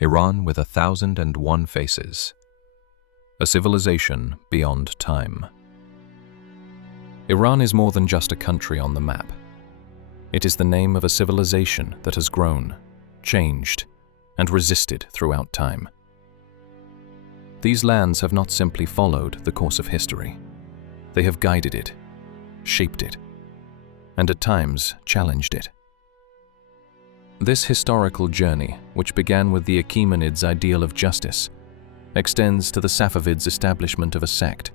Iran with 1,001 faces. A civilization beyond time. Iran is more than just a country on the map. It is the name of a civilization that has grown, changed, and resisted throughout time. These lands have not simply followed the course of history. They have guided it, shaped it, and at times challenged it. This historical journey, which began with the Achaemenids' ideal of justice, extends to the Safavids' establishment of a sect,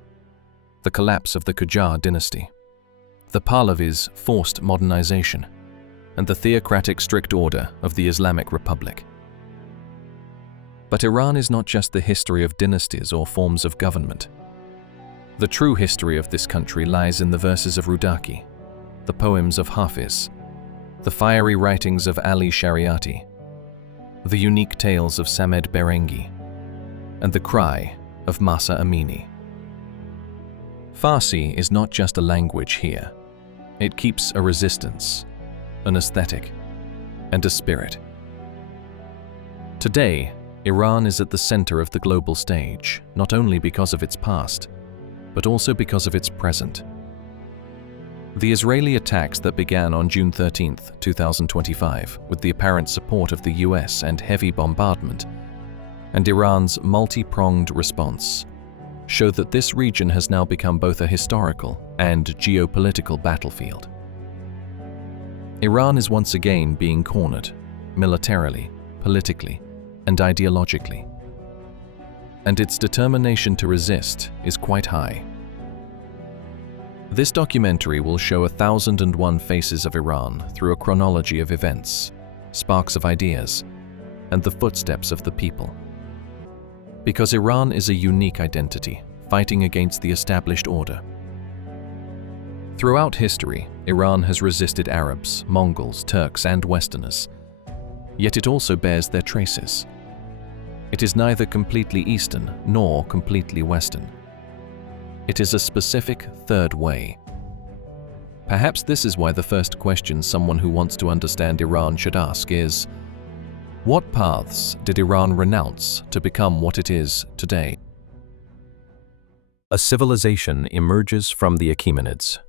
the collapse of the Qajar dynasty, the Pahlavis' forced modernization, and the theocratic strict order of the Islamic Republic. But Iran is not just the history of dynasties or forms of government. The true history of this country lies in the verses of Rudaki, the poems of Hafiz, the fiery writings of Ali Shariati, the unique tales of Samed Berengi, and the cry of Mahsa Amini. Farsi is not just a language here. It keeps a resistance, an aesthetic, and a spirit. Today, Iran is at the center of the global stage, not only because of its past, but also because of its present. The Israeli attacks that began on June 13, 2025, with the apparent support of the US and heavy bombardment, and Iran's multi-pronged response, show that this region has now become both a historical and geopolitical battlefield. Iran is once again being cornered, militarily, politically, and ideologically. And its determination to resist is quite high. This documentary will show 1,001 faces of Iran through a chronology of events, sparks of ideas, and the footsteps of the people. Because Iran is a unique identity, fighting against the established order. Throughout history, Iran has resisted Arabs, Mongols, Turks, and Westerners. Yet it also bears their traces. It is neither completely Eastern nor completely Western. It is a specific third way. Perhaps this is why the first question someone who wants to understand Iran should ask is, what paths did Iran renounce to become what it is today? A civilization emerges from the Achaemenids.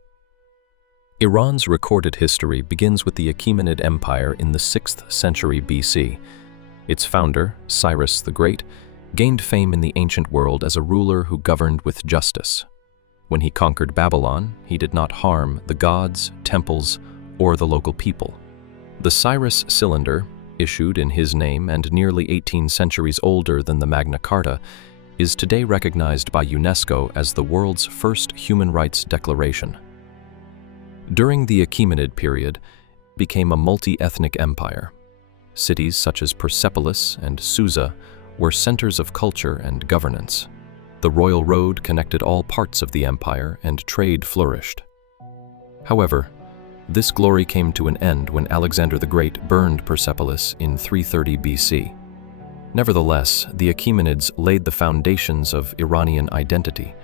Iran's recorded history begins with the Achaemenid Empire in the 6th century BC. Its founder, Cyrus the Great, gained fame in the ancient world as a ruler who governed with justice. When he conquered Babylon, he did not harm the gods, temples, or the local people. The Cyrus Cylinder, issued in his name and nearly 18 centuries older than the Magna Carta, is today recognized by UNESCO as the world's first human rights declaration. During the Achaemenid period, it became a multi-ethnic empire. Cities such as Persepolis and Susa were centers of culture and governance. The royal road connected all parts of the empire and trade flourished. However, this glory came to an end when Alexander the Great burned Persepolis in 330 BC. Nevertheless, the Achaemenids laid the foundations of Iranian identity.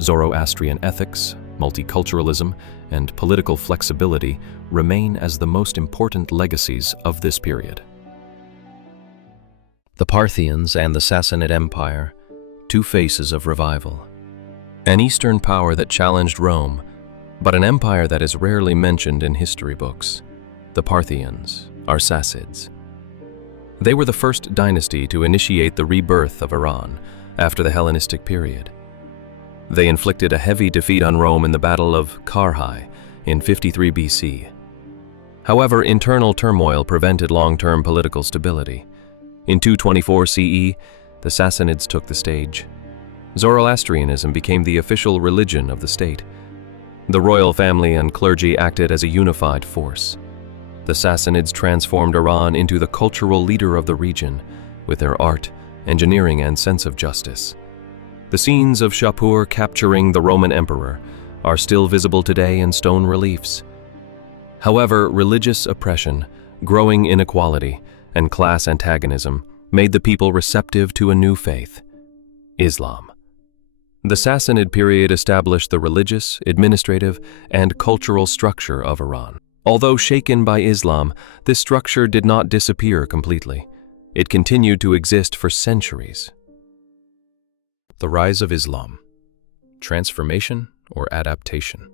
Zoroastrian ethics, multiculturalism, and political flexibility remain as the most important legacies of this period. The Parthians and the Sassanid Empire, two faces of revival. An Eastern power that challenged Rome, but an empire that is rarely mentioned in history books. The Parthians, Safavids. They were the first dynasty to initiate the rebirth of Iran after the Hellenistic period. They inflicted a heavy defeat on Rome in the Battle of Karhai in 53 BC. However, internal turmoil prevented long-term political stability. In 224 CE, the Sassanids took the stage. Zoroastrianism became the official religion of the state. The royal family and clergy acted as a unified force. The Sassanids transformed Iran into the cultural leader of the region, with their art, engineering, and sense of justice. The scenes of Shapur capturing the Roman emperor are still visible today in stone reliefs. However, religious oppression, growing inequality, and class antagonism made the people receptive to a new faith, Islam. The Sassanid period established the religious, administrative, and cultural structure of Iran. Although shaken by Islam, this structure did not disappear completely. It continued to exist for centuries. The rise of Islam. Transformation or adaptation?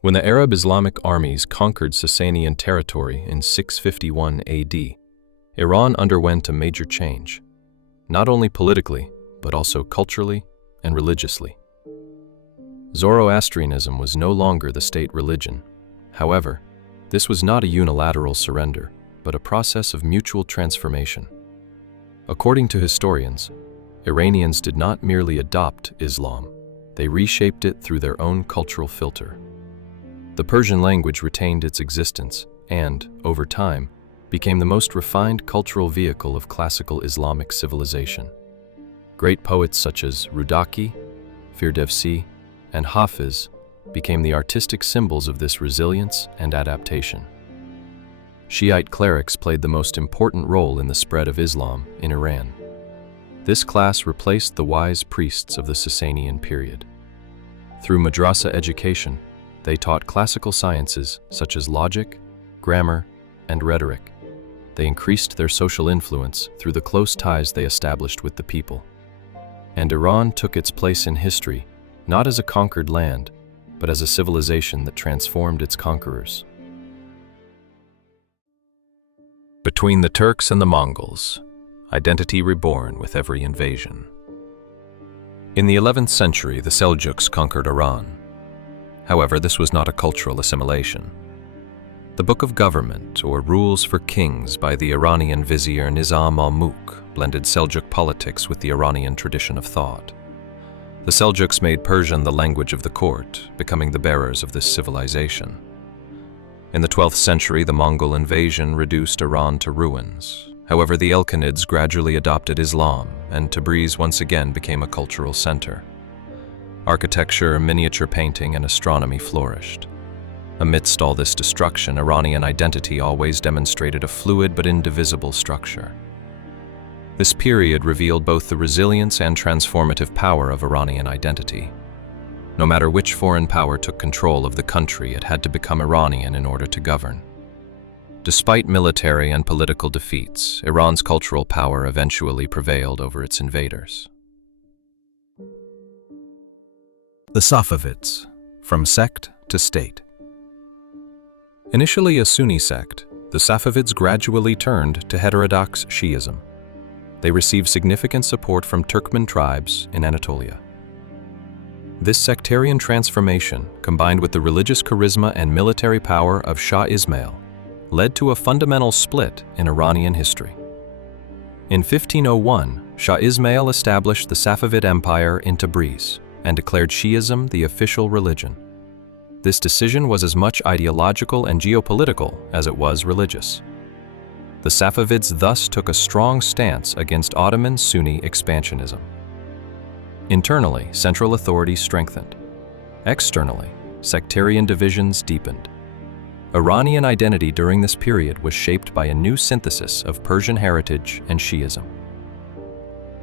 When the Arab Islamic armies conquered Sasanian territory in 651 AD, Iran underwent a major change, not only politically, but also culturally and religiously. Zoroastrianism was no longer the state religion. However, this was not a unilateral surrender, but a process of mutual transformation. According to historians, Iranians did not merely adopt Islam, they reshaped it through their own cultural filter. The Persian language retained its existence and, over time, became the most refined cultural vehicle of classical Islamic civilization. Great poets such as Rudaki, Firdevsi, and Hafiz became the artistic symbols of this resilience and adaptation. Shiite clerics played the most important role in the spread of Islam in Iran. This class replaced the wise priests of the Sasanian period. Through madrasa education, they taught classical sciences such as logic, grammar, and rhetoric. They increased their social influence through the close ties they established with the people. And Iran took its place in history, not as a conquered land, but as a civilization that transformed its conquerors. Between the Turks and the Mongols, identity reborn with every invasion. In the 11th century, the Seljuks conquered Iran. However, this was not a cultural assimilation. The Book of Government, or Rules for Kings by the Iranian vizier Nizam al-Mulk, blended Seljuk politics with the Iranian tradition of thought. The Seljuks made Persian the language of the court, becoming the bearers of this civilization. In the 12th century, the Mongol invasion reduced Iran to ruins. However, the Achaemenids gradually adopted Islam, and Tabriz once again became a cultural center. Architecture, miniature painting, and astronomy flourished. Amidst all this destruction, Iranian identity always demonstrated a fluid but indivisible structure. This period revealed both the resilience and transformative power of Iranian identity. No matter which foreign power took control of the country, it had to become Iranian in order to govern. Despite military and political defeats, Iran's cultural power eventually prevailed over its invaders. The Safavids, from sect to state. Initially a Sunni sect, the Safavids gradually turned to heterodox Shi'ism. They received significant support from Turkmen tribes in Anatolia. This sectarian transformation, combined with the religious charisma and military power of Shah Ismail, led to a fundamental split in Iranian history. In 1501, Shah Ismail established the Safavid Empire in Tabriz and declared Shi'ism the official religion. This decision was as much ideological and geopolitical as it was religious. The Safavids thus took a strong stance against Ottoman Sunni expansionism. Internally, central authority strengthened. Externally, sectarian divisions deepened. Iranian identity during this period was shaped by a new synthesis of Persian heritage and Shi'ism.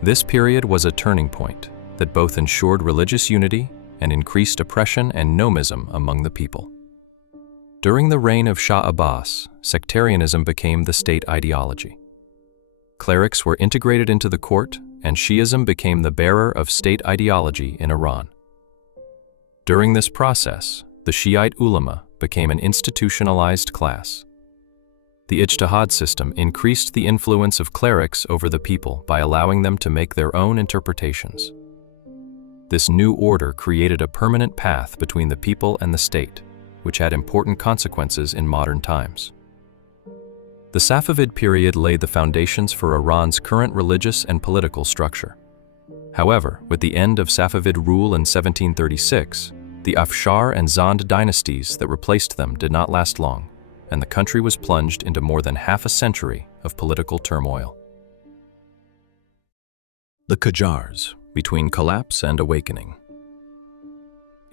This period was a turning point that both ensured religious unity and increased oppression and nomism among the people. During the reign of Shah Abbas, sectarianism became the state ideology. Clerics were integrated into the court, and Shi'ism became the bearer of state ideology in Iran. During this process, the Shiite ulama became an institutionalized class. The ijtihad system increased the influence of clerics over the people by allowing them to make their own interpretations. This new order created a permanent path between the people and the state, which had important consequences in modern times. The Safavid period laid the foundations for Iran's current religious and political structure. However, with the end of Safavid rule in 1736, the Afshar and Zand dynasties that replaced them did not last long, and the country was plunged into more than half a century of political turmoil. The Qajars, between collapse and awakening.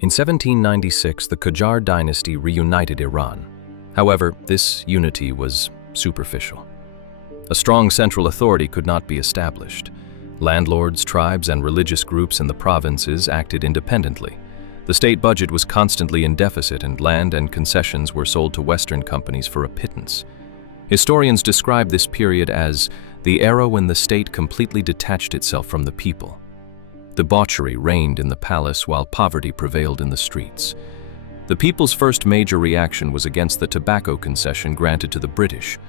In 1796, the Qajar dynasty reunited Iran. However, this unity was superficial. A strong central authority could not be established. Landlords, tribes, and religious groups in the provinces acted independently. The state budget was constantly in deficit, and land and concessions were sold to Western companies for a pittance. Historians describe this period as the era when the state completely detached itself from the people. Debauchery reigned in the palace while poverty prevailed in the streets. The people's first major reaction was against the tobacco concession granted to the British.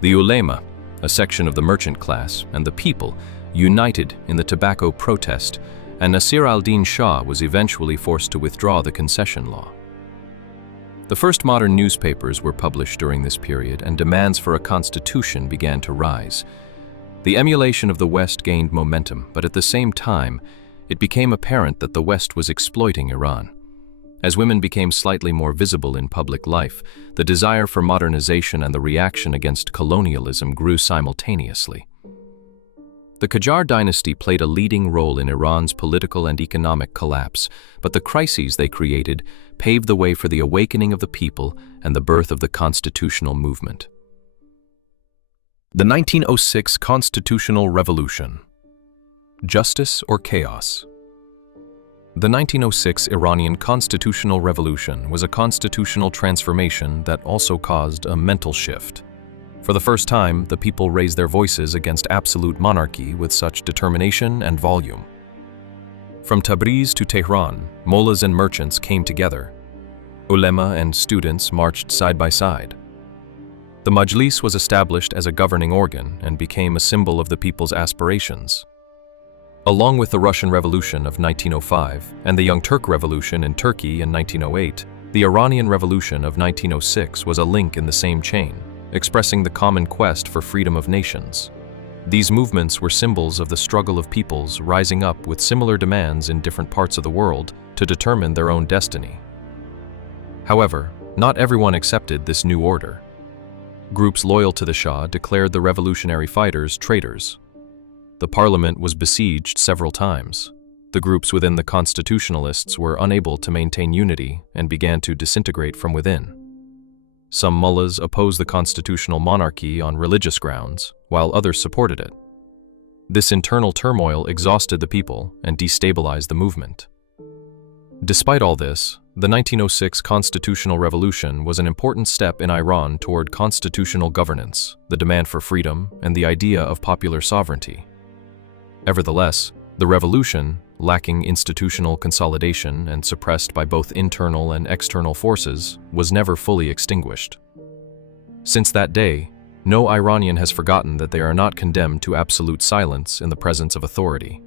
The ulema, a section of the merchant class, and the people united in the tobacco protest, and Nasir al-Din Shah was eventually forced to withdraw the concession law. The first modern newspapers were published during this period, and demands for a constitution began to rise. The emulation of the West gained momentum, but at the same time, it became apparent that the West was exploiting Iran. As women became slightly more visible in public life, the desire for modernization and the reaction against colonialism grew simultaneously. The Qajar dynasty played a leading role in Iran's political and economic collapse, but the crises they created paved the way for the awakening of the people and the birth of the constitutional movement. The 1906 Constitutional Revolution. Justice or chaos? The 1906 Iranian Constitutional Revolution was a constitutional transformation that also caused a mental shift. For the first time, the people raised their voices against absolute monarchy with such determination and volume. From Tabriz to Tehran, mullahs and merchants came together. Ulema and students marched side by side. The Majlis was established as a governing organ and became a symbol of the people's aspirations. Along with the Russian Revolution of 1905 and the Young Turk Revolution in Turkey in 1908, the Iranian Revolution of 1906 was a link in the same chain, expressing the common quest for freedom of nations. These movements were symbols of the struggle of peoples rising up with similar demands in different parts of the world to determine their own destiny. However, not everyone accepted this new order. Groups loyal to the Shah declared the revolutionary fighters traitors. The parliament was besieged several times. The groups within the constitutionalists were unable to maintain unity and began to disintegrate from within. Some mullahs opposed the constitutional monarchy on religious grounds, while others supported it. This internal turmoil exhausted the people and destabilized the movement. Despite all this, the 1906 Constitutional Revolution was an important step in Iran toward constitutional governance, the demand for freedom, and the idea of popular sovereignty. Nevertheless, the revolution, lacking institutional consolidation and suppressed by both internal and external forces, was never fully extinguished. Since that day, no Iranian has forgotten that they are not condemned to absolute silence in the presence of authority.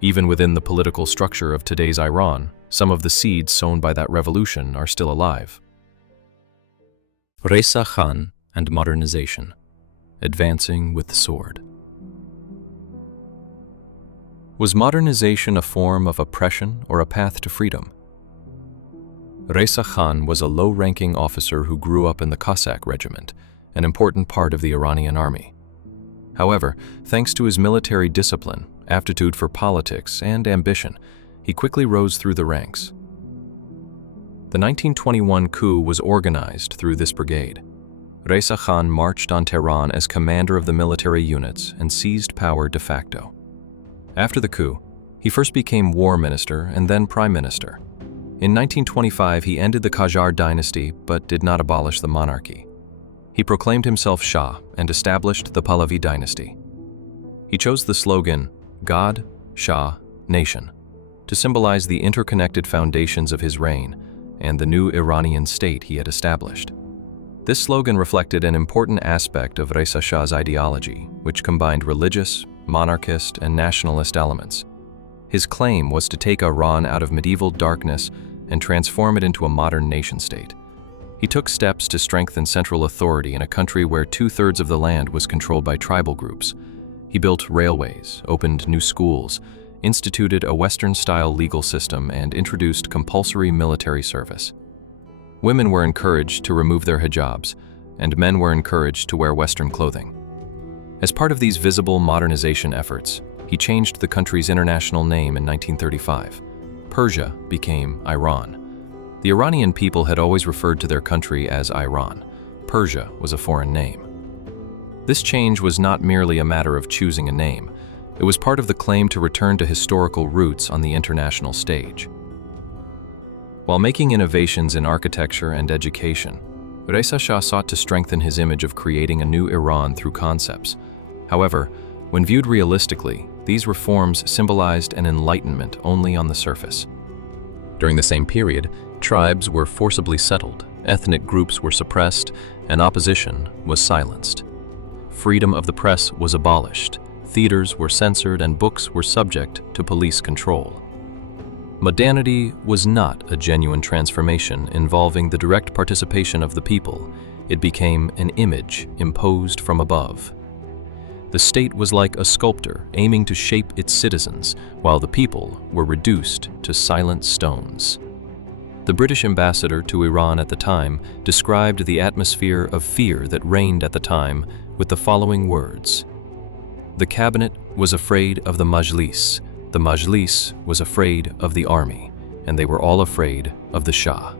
Even within the political structure of today's Iran, some of the seeds sown by that revolution are still alive. Reza Khan and modernization, advancing with the sword. Was modernization a form of oppression or a path to freedom? Reza Khan was a low-ranking officer who grew up in the Cossack regiment, an important part of the Iranian army. However, thanks to his military discipline, aptitude for politics, and ambition, he quickly rose through the ranks. The 1921 coup was organized through this brigade. Reza Khan marched on Tehran as commander of the military units and seized power de facto. After the coup, he first became war minister and then prime minister. In 1925, he ended the Qajar dynasty but did not abolish the monarchy. He proclaimed himself Shah and established the Pahlavi dynasty. He chose the slogan, God, Shah, Nation, to symbolize the interconnected foundations of his reign and the new Iranian state he had established. This slogan reflected an important aspect of Reza Shah's ideology, which combined religious, monarchist, and nationalist elements. His claim was to take Iran out of medieval darkness and transform it into a modern nation-state. He took steps to strengthen central authority in a country where 2/3 of the land was controlled by tribal groups. He built railways, opened new schools, instituted a Western-style legal system, and introduced compulsory military service. Women were encouraged to remove their hijabs, and men were encouraged to wear Western clothing. As part of these visible modernization efforts, he changed the country's international name in 1935. Persia became Iran. The Iranian people had always referred to their country as Iran. Persia was a foreign name. This change was not merely a matter of choosing a name. It was part of the claim to return to historical roots on the international stage. While making innovations in architecture and education, Reza Shah sought to strengthen his image of creating a new Iran through concepts. However, when viewed realistically, these reforms symbolized an enlightenment only on the surface. During the same period, tribes were forcibly settled, ethnic groups were suppressed, and opposition was silenced. Freedom of the press was abolished, theaters were censored, and books were subject to police control. Modernity was not a genuine transformation involving the direct participation of the people. It became an image imposed from above. The state was like a sculptor aiming to shape its citizens, while the people were reduced to silent stones. The British ambassador to Iran at the time described the atmosphere of fear that reigned at the time with the following words: "The cabinet was afraid of the Majlis was afraid of the army, and they were all afraid of the Shah."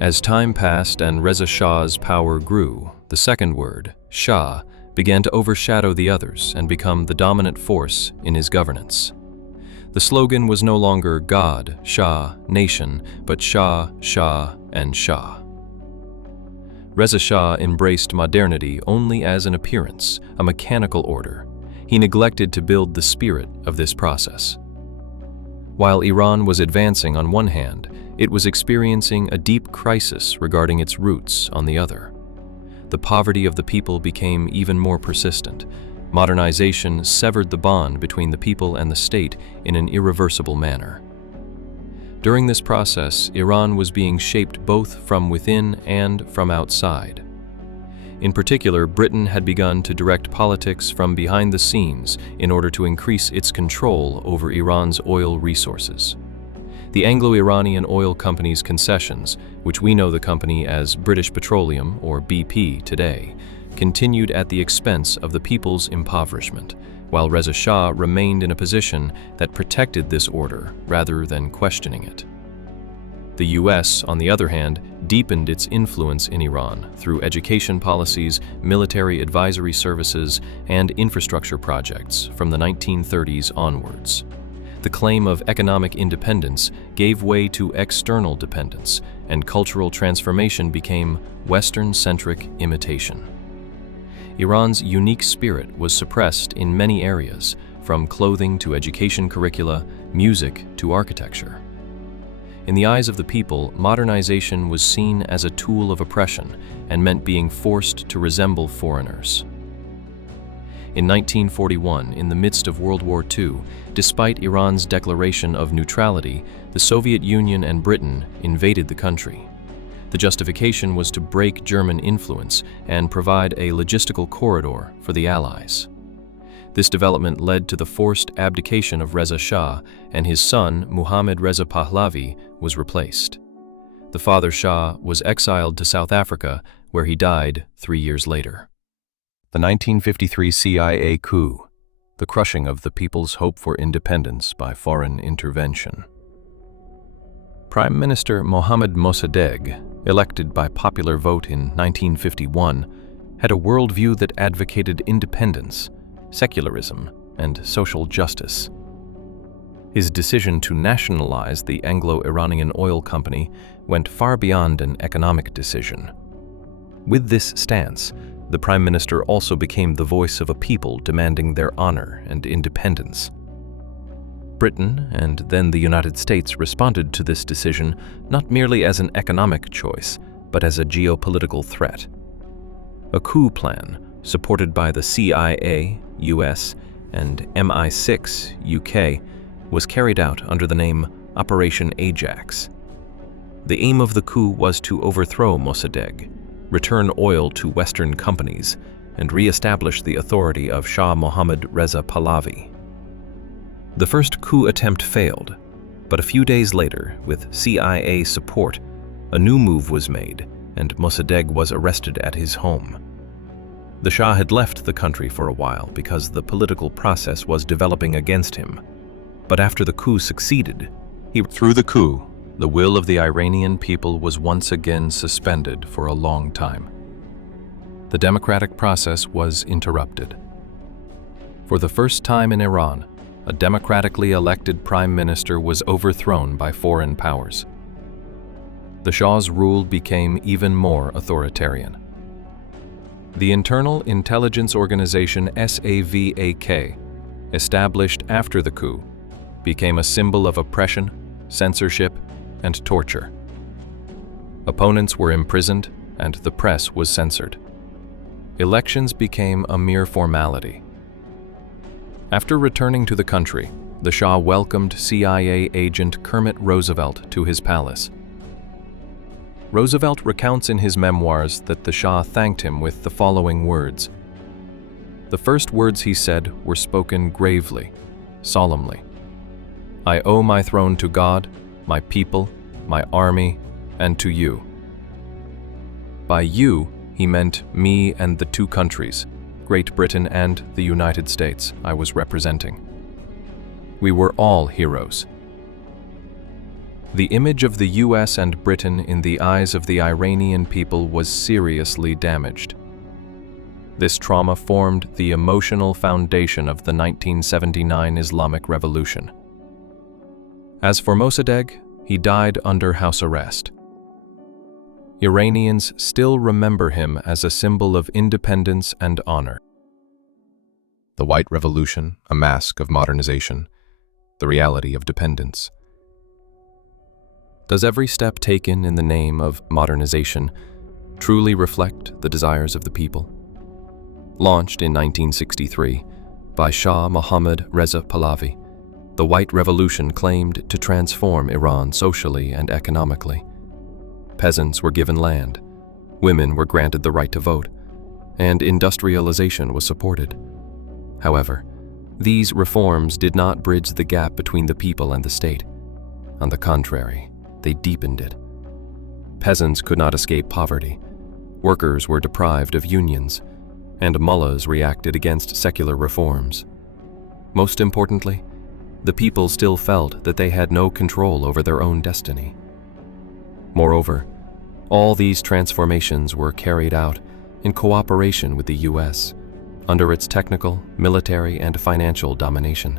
As time passed and Reza Shah's power grew, the second word, Shah, began to overshadow the others and become the dominant force in his governance. The slogan was no longer God, Shah, Nation, but Shah, Shah, and Shah. Reza Shah embraced modernity only as an appearance, a mechanical order. He neglected to build the spirit of this process. While Iran was advancing on one hand, it was experiencing a deep crisis regarding its roots on the other. The poverty of the people became even more persistent. Modernization severed the bond between the people and the state in an irreversible manner. During this process, Iran was being shaped both from within and from outside. In particular, Britain had begun to direct politics from behind the scenes in order to increase its control over Iran's oil resources. The Anglo-Iranian oil company's concessions, which we know the company as British Petroleum or BP today, continued at the expense of the people's impoverishment, while Reza Shah remained in a position that protected this order rather than questioning it. The US, on the other hand, deepened its influence in Iran through education policies, military advisory services, and infrastructure projects from the 1930s onwards. The claim of economic independence gave way to external dependence, and cultural transformation became Western-centric imitation. Iran's unique spirit was suppressed in many areas, from clothing to education curricula, music to architecture. In the eyes of the people, modernization was seen as a tool of oppression and meant being forced to resemble foreigners. In 1941, in the midst of World War II, despite Iran's declaration of neutrality, the Soviet Union and Britain invaded the country. The justification was to break German influence and provide a logistical corridor for the Allies. This development led to the forced abdication of Reza Shah, and his son, Mohammad Reza Pahlavi, was replaced. The father Shah was exiled to South Africa, where he died 3 years later. The 1953 CIA coup, the crushing of the people's hope for independence by foreign intervention. Prime Minister Mohammad Mossadegh, elected by popular vote in 1951, had a worldview that advocated independence, secularism, and social justice. His decision to nationalize the Anglo-Iranian oil company went far beyond an economic decision. With this stance, the Prime Minister also became the voice of a people demanding their honor and independence. Britain, and then the United States, responded to this decision not merely as an economic choice, but as a geopolitical threat. A coup plan, supported by the CIA, US, and MI6, UK, was carried out under the name Operation Ajax. The aim of the coup was to overthrow Mossadegh, return oil to Western companies, and re-establish the authority of Shah Mohammad Reza Pahlavi. The first coup attempt failed, but a few days later, with CIA support, a new move was made, and Mossadegh was arrested at his home. The Shah had left the country for a while because the political process was developing against him. But after the coup succeeded, through the coup, the will of the Iranian people was once again suspended for a long time. The democratic process was interrupted. For the first time in Iran, a democratically elected prime minister was overthrown by foreign powers. the Shah's rule became even more authoritarian. The Internal Intelligence Organization SAVAK, established after the coup, became a symbol of oppression, censorship, and torture. Opponents were imprisoned, and the press was censored. Elections became a mere formality. After returning to the country, the Shah welcomed CIA agent Kermit Roosevelt to his palace. Roosevelt recounts in his memoirs that the Shah thanked him with the following words. The first words he said were spoken gravely, solemnly. "I owe my throne to God, my people, my army, and to you." By you, he meant me and the two countries, Great Britain and the United States, I was representing. We were all heroes. The image of the US and Britain in the eyes of the Iranian people was seriously damaged. This trauma formed the emotional foundation of the 1979 Islamic Revolution. As for Mossadegh, he died under house arrest. Iranians still remember him as a symbol of independence and honor. The White Revolution, a mask of modernization, the reality of dependence. Does every step taken in the name of modernization truly reflect the desires of the people? Launched in 1963 by Shah Mohammad Reza Pahlavi, the White Revolution claimed to transform Iran socially and economically. Peasants were given land, women were granted the right to vote, and industrialization was supported. However, these reforms did not bridge the gap between the people and the state. On the contrary, they deepened it. Peasants could not escape poverty, workers were deprived of unions, and mullahs reacted against secular reforms. Most importantly, the people still felt that they had no control over their own destiny. Moreover, all these transformations were carried out in cooperation with the US, under its technical, military, and financial domination.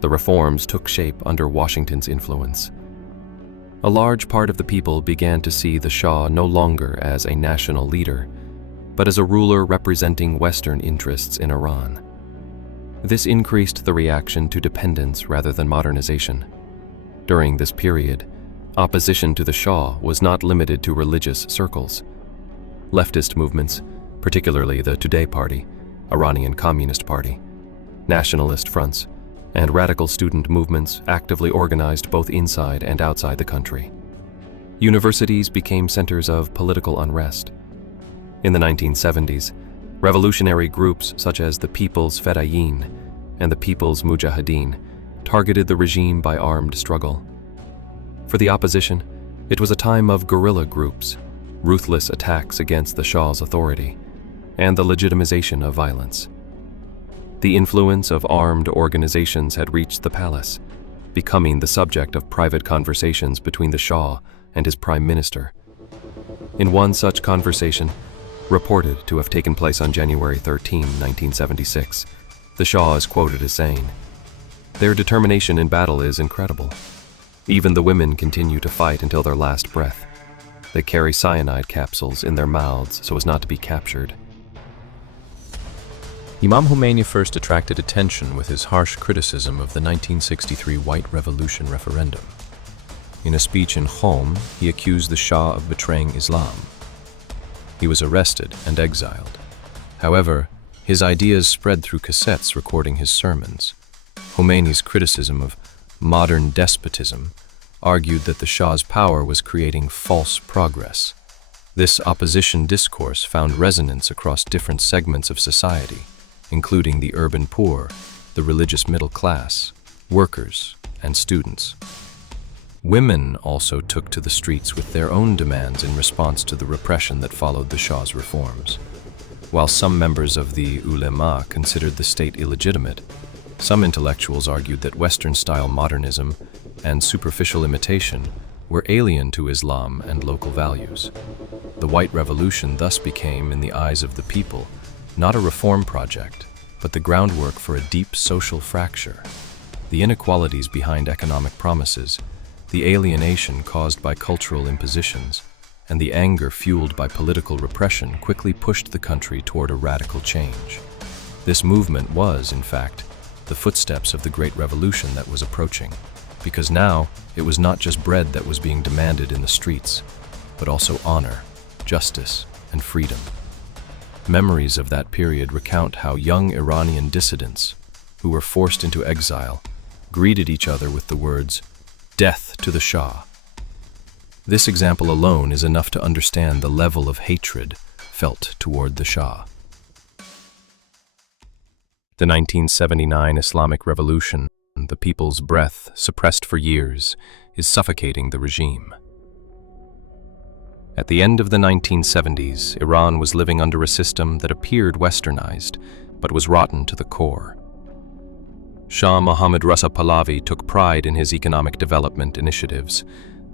The reforms took shape under Washington's influence. A large part of the people began to see the Shah no longer as a national leader, but as a ruler representing Western interests in Iran. This increased the reaction to dependence rather than modernization. During this period, opposition to the Shah was not limited to religious circles. Leftist movements, particularly the Tudeh Party, Iranian Communist Party, nationalist fronts, and radical student movements actively organized both inside and outside the country. Universities became centers of political unrest. In the 1970s, revolutionary groups such as the People's Fedayeen and the People's Mujahideen targeted the regime by armed struggle. For the opposition, it was a time of guerrilla groups, ruthless attacks against the Shah's authority, and the legitimization of violence. The influence of armed organizations had reached the palace, becoming the subject of private conversations between the Shah and his prime minister. In one such conversation, reported to have taken place on January 13, 1976, the Shah is quoted as saying, "Their determination in battle is incredible. Even the women continue to fight until their last breath. They carry cyanide capsules in their mouths so as not to be captured." Imam Khomeini first attracted attention with his harsh criticism of the 1963 White Revolution referendum. In a speech in Qom, he accused the Shah of betraying Islam. He was arrested and exiled. However, his ideas spread through cassettes recording his sermons. Khomeini's criticism of modern despotism argued that the Shah's power was creating false progress. This opposition discourse found resonance across different segments of society, including the urban poor, the religious middle class, workers, and students. Women also took to the streets with their own demands in response to the repression that followed the Shah's reforms. While some members of the ulema considered the state illegitimate, some intellectuals argued that Western-style modernism and superficial imitation were alien to Islam and local values. The White Revolution thus became, in the eyes of the people, not a reform project, but the groundwork for a deep social fracture. The inequalities behind economic promises, The alienation caused by cultural impositions and the anger fueled by political repression quickly pushed the country toward a radical change. This movement was, in fact, the footsteps of the Great Revolution that was approaching, because now it was not just bread that was being demanded in the streets, but also honor, justice, and freedom. Memories of that period recount how young Iranian dissidents, who were forced into exile, greeted each other with the words, "Death to the Shah." This example alone is enough to understand the level of hatred felt toward the Shah. The 1979 Islamic Revolution, the people's breath, suppressed for years, is suffocating the regime. At the end of the 1970s, Iran was living under a system that appeared westernized, but was rotten to the core. Shah Mohammad Reza Pahlavi took pride in his economic development initiatives,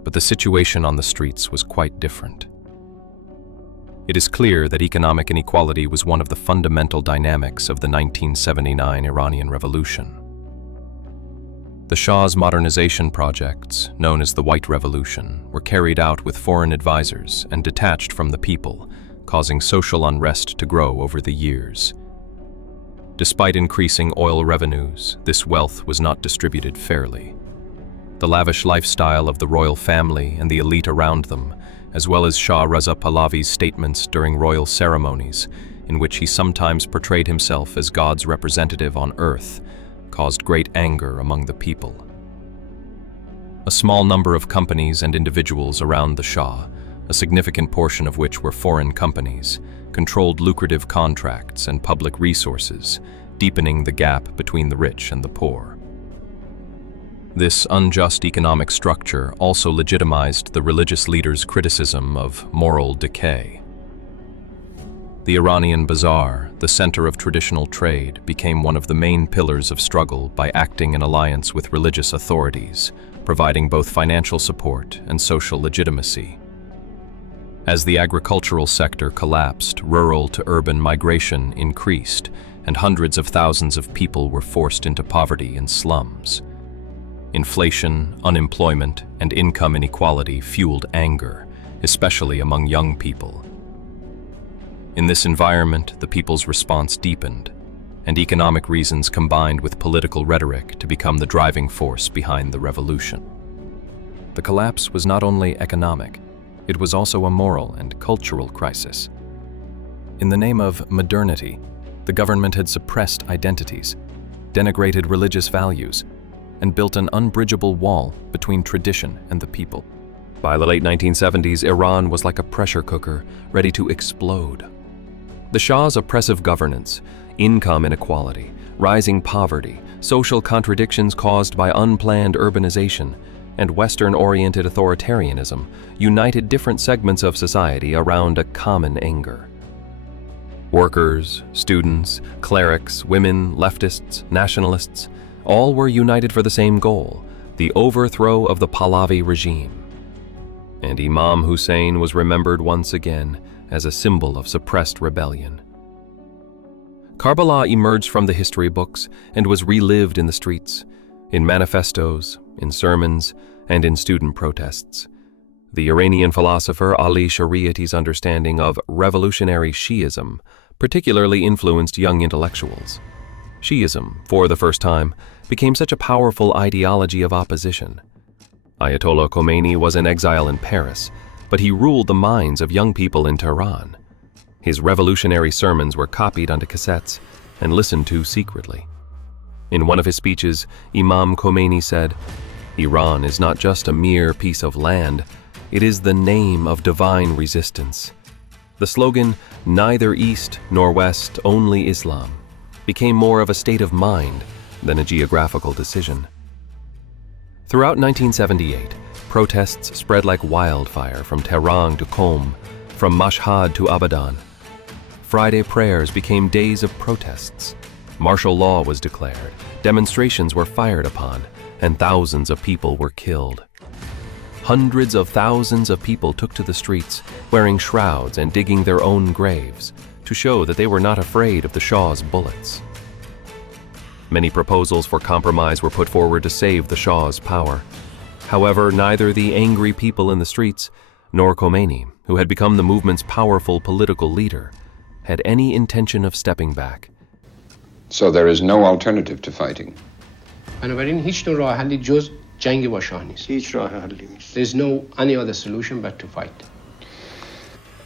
but the situation on the streets was quite different. It is clear that economic inequality was one of the fundamental dynamics of the 1979 Iranian Revolution. The Shah's modernization projects, known as the White Revolution, were carried out with foreign advisors and detached from the people, causing social unrest to grow over the years. Despite increasing oil revenues, this wealth was not distributed fairly. The lavish lifestyle of the royal family and the elite around them, as well as Shah Reza Pahlavi's statements during royal ceremonies, in which he sometimes portrayed himself as God's representative on earth, caused great anger among the people. A small number of companies and individuals around the Shah, a significant portion of which were foreign companies, controlled lucrative contracts and public resources, deepening the gap between the rich and the poor. This unjust economic structure also legitimized the religious leaders' criticism of moral decay. The Iranian bazaar, the center of traditional trade, became one of the main pillars of struggle by acting in alliance with religious authorities, providing both financial support and social legitimacy. As the agricultural sector collapsed, rural to urban migration increased, and hundreds of thousands of people were forced into poverty in slums. Inflation, unemployment, and income inequality fueled anger, especially among young people. In this environment, the people's response deepened, and economic reasons combined with political rhetoric to become the driving force behind the revolution. The collapse was not only economic, it was also a moral and cultural crisis. In the name of modernity, the government had suppressed identities, denigrated religious values, and built an unbridgeable wall between tradition and the people. By the late 1970s, Iran was like a pressure cooker, ready to explode. The Shah's oppressive governance, income inequality, rising poverty, social contradictions caused by unplanned urbanization, and Western-oriented authoritarianism united different segments of society around a common anger. Workers, students, clerics, women, leftists, nationalists, all were united for the same goal, the overthrow of the Pahlavi regime. And Imam Hussein was remembered once again as a symbol of suppressed rebellion. Karbala emerged from the history books and was relived in the streets, in manifestos, in sermons, and in student protests. The Iranian philosopher Ali Shariati's understanding of revolutionary Shi'ism particularly influenced young intellectuals. Shi'ism, for the first time, became such a powerful ideology of opposition. Ayatollah Khomeini was in exile in Paris, but he ruled the minds of young people in Tehran. His revolutionary sermons were copied onto cassettes and listened to secretly. In one of his speeches, Imam Khomeini said, "Iran is not just a mere piece of land, it is the name of divine resistance." The slogan, "Neither East nor West, only Islam," became more of a state of mind than a geographical decision. Throughout 1978, protests spread like wildfire from Tehran to Qom, from Mashhad to Abadan. Friday prayers became days of protests. Martial law was declared, demonstrations were fired upon, and thousands of people were killed. Hundreds of thousands of people took to the streets, wearing shrouds and digging their own graves, to show that they were not afraid of the Shah's bullets. Many proposals for compromise were put forward to save the Shah's power. However, neither the angry people in the streets nor Khomeini, who had become the movement's powerful political leader, had any intention of stepping back. So there is no alternative to fighting. بنابراین هیچ نوع راه حلی جز جنگ با شاه نیست. هیچ راه حلی نیست. There's no any other solution but to fight.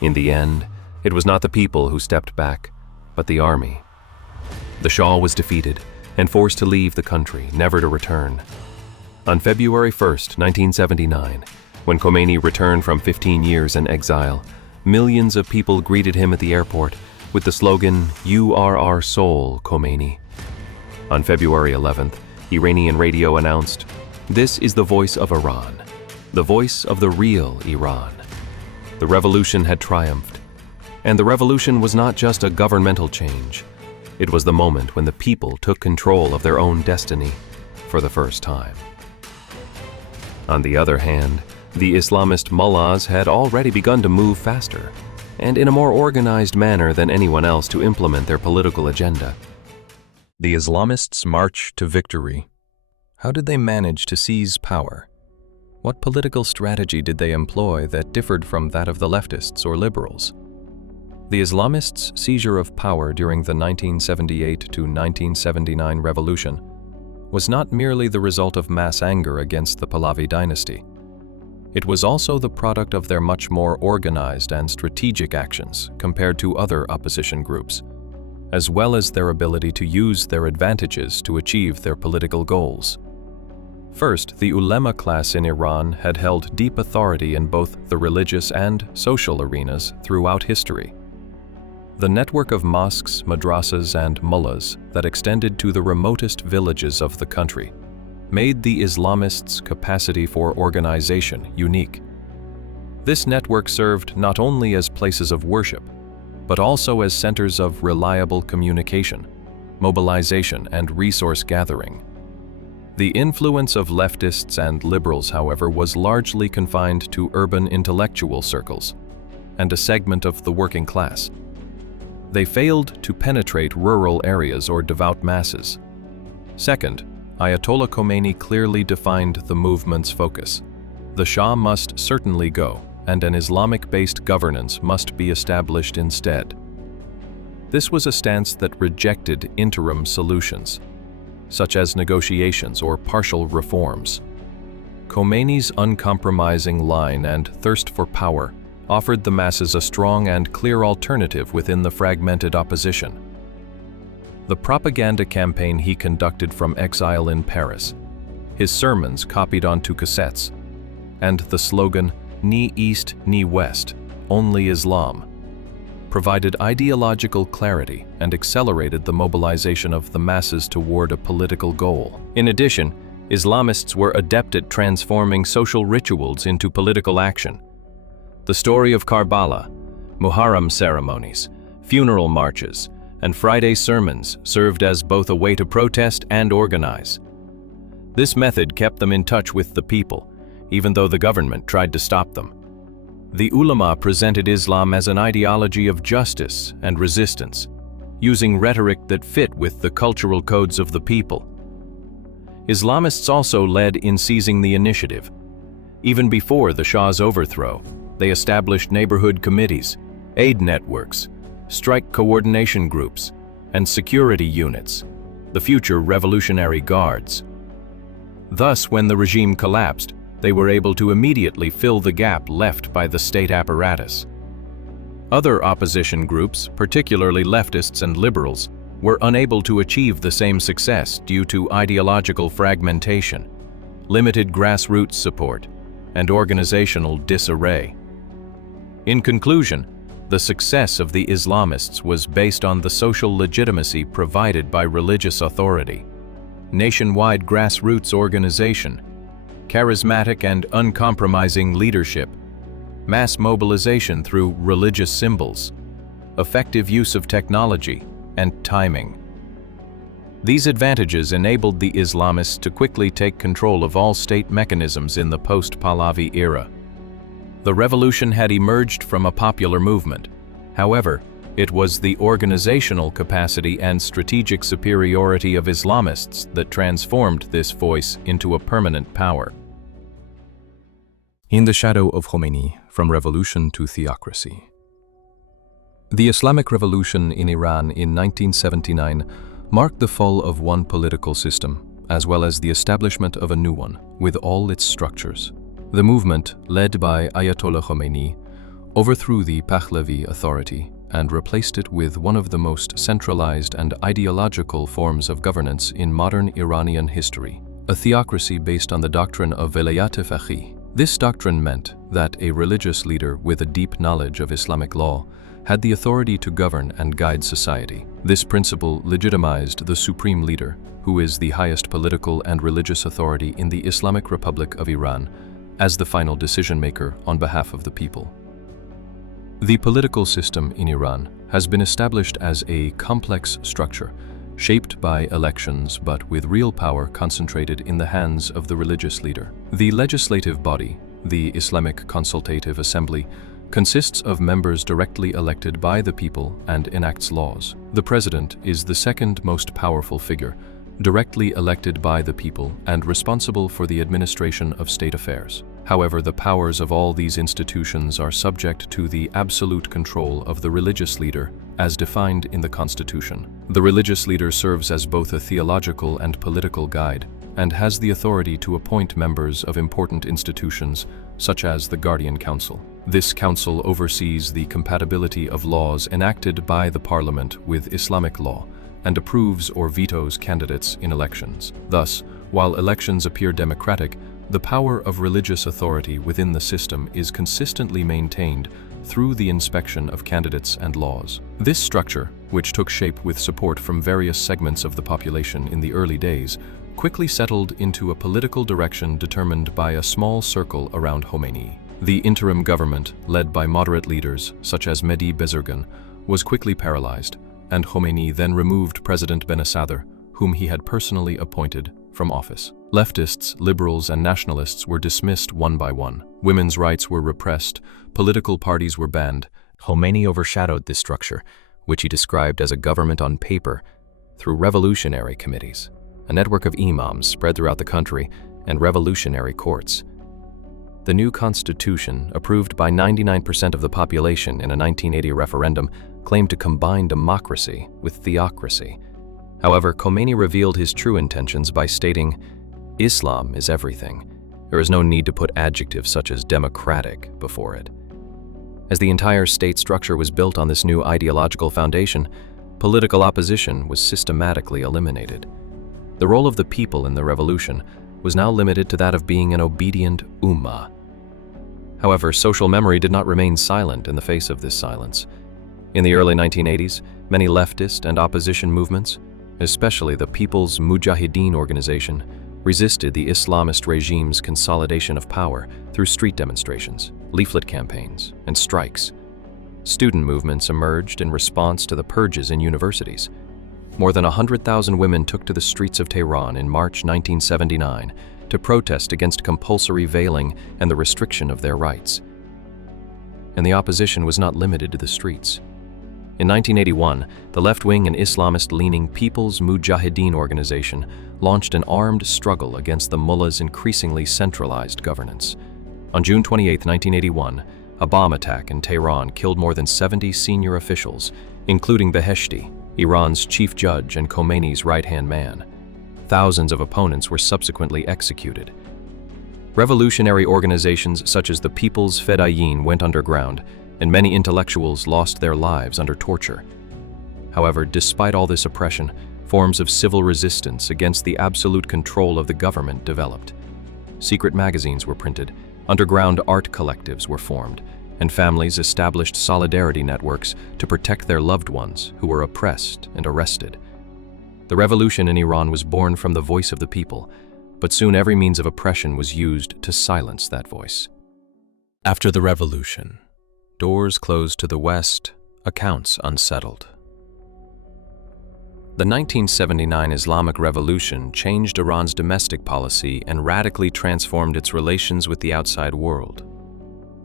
In the end, it was not the people who stepped back, but the army. The Shah was defeated and forced to leave the country, never to return. On February 1st, 1979, when Khomeini returned from 15 years in exile, millions of people greeted him at the airport with the slogan, "You are our soul, Khomeini." On February 11th, Iranian radio announced, "This is the voice of Iran, the voice of the real Iran." The revolution had triumphed. And the revolution was not just a governmental change. It was the moment when the people took control of their own destiny for the first time. On the other hand, the Islamist mullahs had already begun to move faster and in a more organized manner than anyone else to implement their political agenda. The Islamists' march to victory. How did they manage to seize power? What political strategy did they employ that differed from that of the leftists or liberals? The Islamists' seizure of power during the 1978 to 1979 revolution was not merely the result of mass anger against the Pahlavi dynasty. It was also the product of their much more organized and strategic actions compared to other opposition groups, as well as their ability to use their advantages to achieve their political goals. First, the ulema class in Iran had held deep authority in both the religious and social arenas throughout history. The network of mosques, madrasas, and mullahs that extended to the remotest villages of the country made the Islamists' capacity for organization unique. This network served not only as places of worship, but also as centers of reliable communication, mobilization, and resource gathering. The influence of leftists and liberals, however, was largely confined to urban intellectual circles and a segment of the working class. They failed to penetrate rural areas or devout masses. Second, Ayatollah Khomeini clearly defined the movement's focus. The Shah must certainly go, and an Islamic-based governance must be established instead. This was a stance that rejected interim solutions, such as negotiations or partial reforms. Khomeini's uncompromising line and thirst for power offered the masses a strong and clear alternative within the fragmented opposition. The propaganda campaign he conducted from exile in Paris, his sermons copied onto cassettes, and the slogan, "Ni East, ni West, only Islam," provided ideological clarity and accelerated the mobilization of the masses toward a political goal. In addition, Islamists were adept at transforming social rituals into political action. The story of Karbala, Muharram ceremonies, funeral marches, and Friday sermons served as both a way to protest and organize. This method kept them in touch with the people, even though the government tried to stop them. The ulama presented Islam as an ideology of justice and resistance, using rhetoric that fit with the cultural codes of the people. Islamists also led in seizing the initiative. Even before the Shah's overthrow, they established neighborhood committees, aid networks, strike coordination groups, and security units, the future Revolutionary Guards. Thus, when the regime collapsed, they were able to immediately fill the gap left by the state apparatus. Other opposition groups, particularly leftists and liberals, were unable to achieve the same success due to ideological fragmentation, limited grassroots support, and organizational disarray. In conclusion, the success of the Islamists was based on the social legitimacy provided by religious authority, nationwide grassroots organization, charismatic and uncompromising leadership, mass mobilization through religious symbols, effective use of technology, and timing. These advantages enabled the Islamists to quickly take control of all state mechanisms in the post-Pahlavi era. The revolution had emerged from a popular movement. However, it was the organizational capacity and strategic superiority of Islamists that transformed this voice into a permanent power. In the shadow of Khomeini, from revolution to theocracy. The Islamic Revolution in Iran in 1979 marked the fall of one political system, as well as the establishment of a new one, with all its structures. The movement, led by Ayatollah Khomeini, overthrew the Pahlavi authority and replaced it with one of the most centralized and ideological forms of governance in modern Iranian history, a theocracy based on the doctrine of velayat-e-faqih. This doctrine meant that a religious leader with a deep knowledge of Islamic law had the authority to govern and guide society. This principle legitimized the supreme leader, who is the highest political and religious authority in the Islamic Republic of Iran, as the final decision-maker on behalf of the people. The political system in Iran has been established as a complex structure, shaped by elections but with real power concentrated in the hands of the religious leader. The legislative body, the Islamic Consultative Assembly, consists of members directly elected by the people and enacts laws. The president is the second most powerful figure, directly elected by the people and responsible for the administration of state affairs. However, the powers of all these institutions are subject to the absolute control of the religious leader, as defined in the Constitution. The religious leader serves as both a theological and political guide, and has the authority to appoint members of important institutions, such as the Guardian Council. This council oversees the compatibility of laws enacted by the parliament with Islamic law, and approves or vetoes candidates in elections. Thus, while elections appear democratic, the power of religious authority within the system is consistently maintained through the inspection of candidates and laws. This structure, which took shape with support from various segments of the population in the early days, quickly settled into a political direction determined by a small circle around Khomeini. The interim government, led by moderate leaders such as Mehdi Bezirgan, was quickly paralyzed, and Khomeini then removed President Benasadr, whom he had personally appointed, from office. Leftists, liberals, and nationalists were dismissed one by one. Women's rights were repressed, political parties were banned. Khomeini overshadowed this structure, which he described as a government on paper, through revolutionary committees, a network of imams spread throughout the country, and revolutionary courts. The new constitution, approved by 99% of the population in a 1980 referendum, claimed to combine democracy with theocracy. However, Khomeini revealed his true intentions by stating, "Islam is everything. There is no need to put adjectives such as democratic before it." As the entire state structure was built on this new ideological foundation, political opposition was systematically eliminated. The role of the people in the revolution was now limited to that of being an obedient ummah. However, social memory did not remain silent in the face of this silence. In the early 1980s, many leftist and opposition movements, especially the People's Mujahideen organization, resisted the Islamist regime's consolidation of power through street demonstrations, leaflet campaigns, and strikes. Student movements emerged in response to the purges in universities. More than 100,000 women took to the streets of Tehran in March 1979 to protest against compulsory veiling and the restriction of their rights. And the opposition was not limited to the streets. In 1981, the left-wing and Islamist-leaning People's Mujahideen organization launched an armed struggle against the mullah's increasingly centralized governance. On June 28, 1981, a bomb attack in Tehran killed more than 70 senior officials, including Beheshti, Iran's chief judge and Khomeini's right-hand man. Thousands of opponents were subsequently executed. Revolutionary organizations such as the People's Fedayeen went underground, and many intellectuals lost their lives under torture. However, despite all this oppression, forms of civil resistance against the absolute control of the government developed. Secret magazines were printed, underground art collectives were formed, and families established solidarity networks to protect their loved ones who were oppressed and arrested. The revolution in Iran was born from the voice of the people, but soon every means of oppression was used to silence that voice. After the revolution, doors closed to the West, accounts unsettled. The 1979 Islamic Revolution changed Iran's domestic policy and radically transformed its relations with the outside world.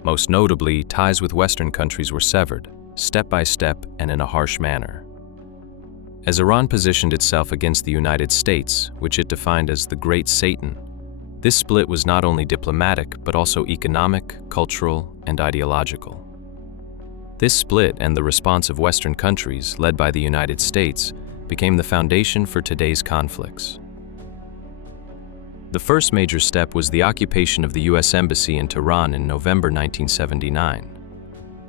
Most notably, ties with Western countries were severed, step by step and in a harsh manner. As Iran positioned itself against the United States, which it defined as the Great Satan, This split was not only diplomatic, but also economic, cultural, and ideological. This split and the response of Western countries, led by the United States, became the foundation for today's conflicts. The first major step was the occupation of the U.S. Embassy in Tehran in November 1979.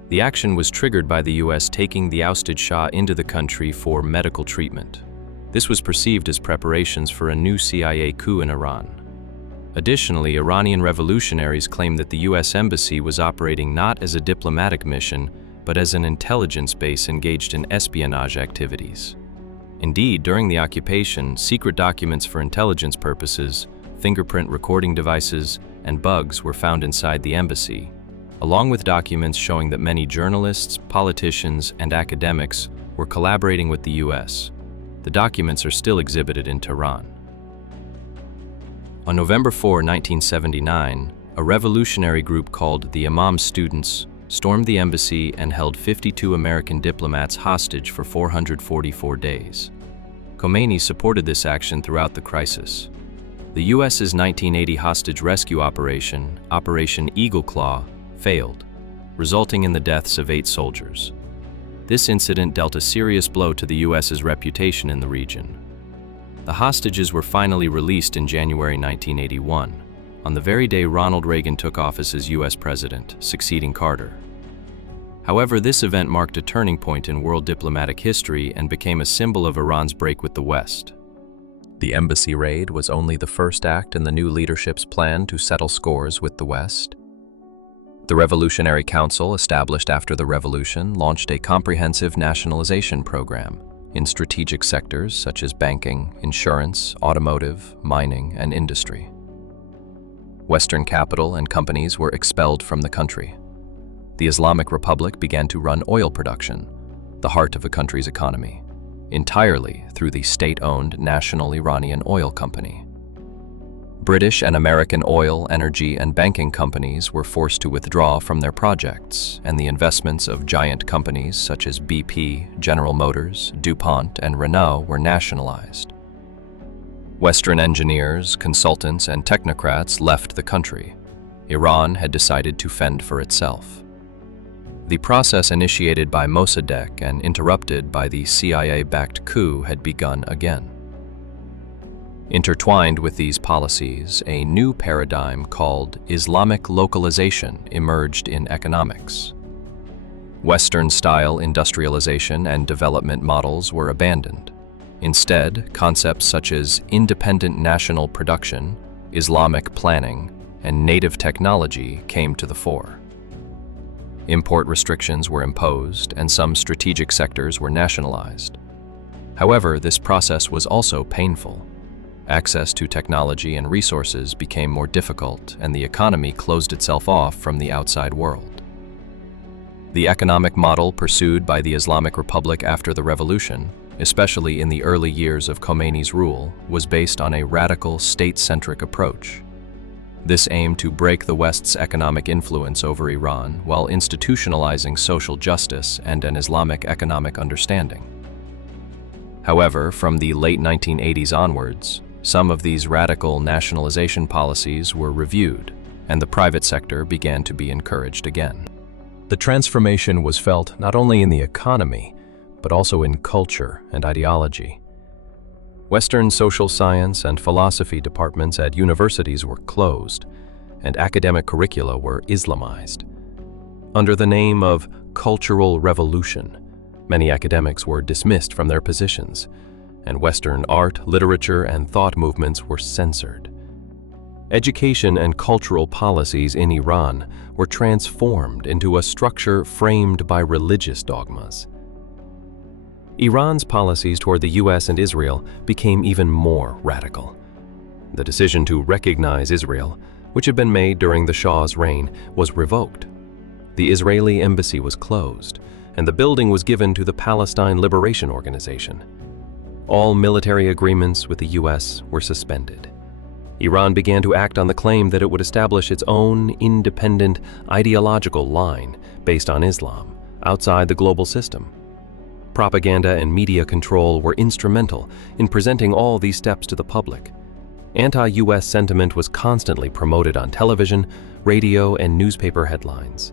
The action was triggered by the U.S. taking the ousted Shah into the country for medical treatment. This was perceived as preparations for a new CIA coup in Iran. Additionally, Iranian revolutionaries claimed that the U.S. Embassy was operating not as a diplomatic mission, but as an intelligence base engaged in espionage activities. Indeed, during the occupation, secret documents for intelligence purposes, fingerprint recording devices, and bugs were found inside the embassy, along with documents showing that many journalists, politicians, and academics were collaborating with the U.S. The documents are still exhibited in Tehran. On November 4, 1979, a revolutionary group called the Imam Students stormed the embassy and held 52 American diplomats hostage for 444 days. Khomeini supported this action throughout the crisis. The U.S.'s 1980 hostage rescue operation, Operation Eagle Claw, failed, resulting in the deaths of 8 soldiers. This incident dealt a serious blow to the U.S.'s reputation in the region. The hostages were finally released in January 1981, on the very day Ronald Reagan took office as U.S. President, succeeding Carter. However, this event marked a turning point in world diplomatic history and became a symbol of Iran's break with the West. The embassy raid was only the first act in the new leadership's plan to settle scores with the West. The Revolutionary Council, established after the revolution, launched a comprehensive nationalization program in strategic sectors such as banking, insurance, automotive, mining, and industry. Western capital and companies were expelled from the country. The Islamic Republic began to run oil production, the heart of the country's economy, entirely through the state-owned National Iranian Oil Company. British and American oil, energy, and banking companies were forced to withdraw from their projects, and the investments of giant companies such as BP, General Motors, DuPont, and Renault were nationalized. Western engineers, consultants, and technocrats left the country. Iran had decided to fend for itself. The process initiated by Mossadegh and interrupted by the CIA-backed coup had begun again. Intertwined with these policies, a new paradigm called Islamic localization emerged in economics. Western-style industrialization and development models were abandoned. Instead, concepts such as independent national production, Islamic planning, and native technology came to the fore. Import restrictions were imposed, and some strategic sectors were nationalized. However, this process was also painful. Access to technology and resources became more difficult, and the economy closed itself off from the outside world. The economic model pursued by the Islamic Republic after the revolution, especially in the early years of Khomeini's rule, was based on a radical state-centric approach. This aimed to break the West's economic influence over Iran while institutionalizing social justice and an Islamic economic understanding. However, from the late 1980s onwards, some of these radical nationalization policies were reviewed, and the private sector began to be encouraged again. The transformation was felt not only in the economy, but also in culture and ideology. Western social science and philosophy departments at universities were closed, and academic curricula were Islamized. Under the name of cultural revolution, many academics were dismissed from their positions, and Western art, literature, and thought movements were censored. Education and cultural policies in Iran were transformed into a structure framed by religious dogmas. Iran's policies toward the U.S. and Israel became even more radical. The decision to recognize Israel, which had been made during the Shah's reign, was revoked. The Israeli embassy was closed, and the building was given to the Palestine Liberation Organization. All military agreements with the U.S. were suspended. Iran began to act on the claim that it would establish its own independent ideological line based on Islam outside the global system. Propaganda and media control were instrumental in presenting all these steps to the public. anti-US sentiment was constantly promoted on television, radio, and newspaper headlines.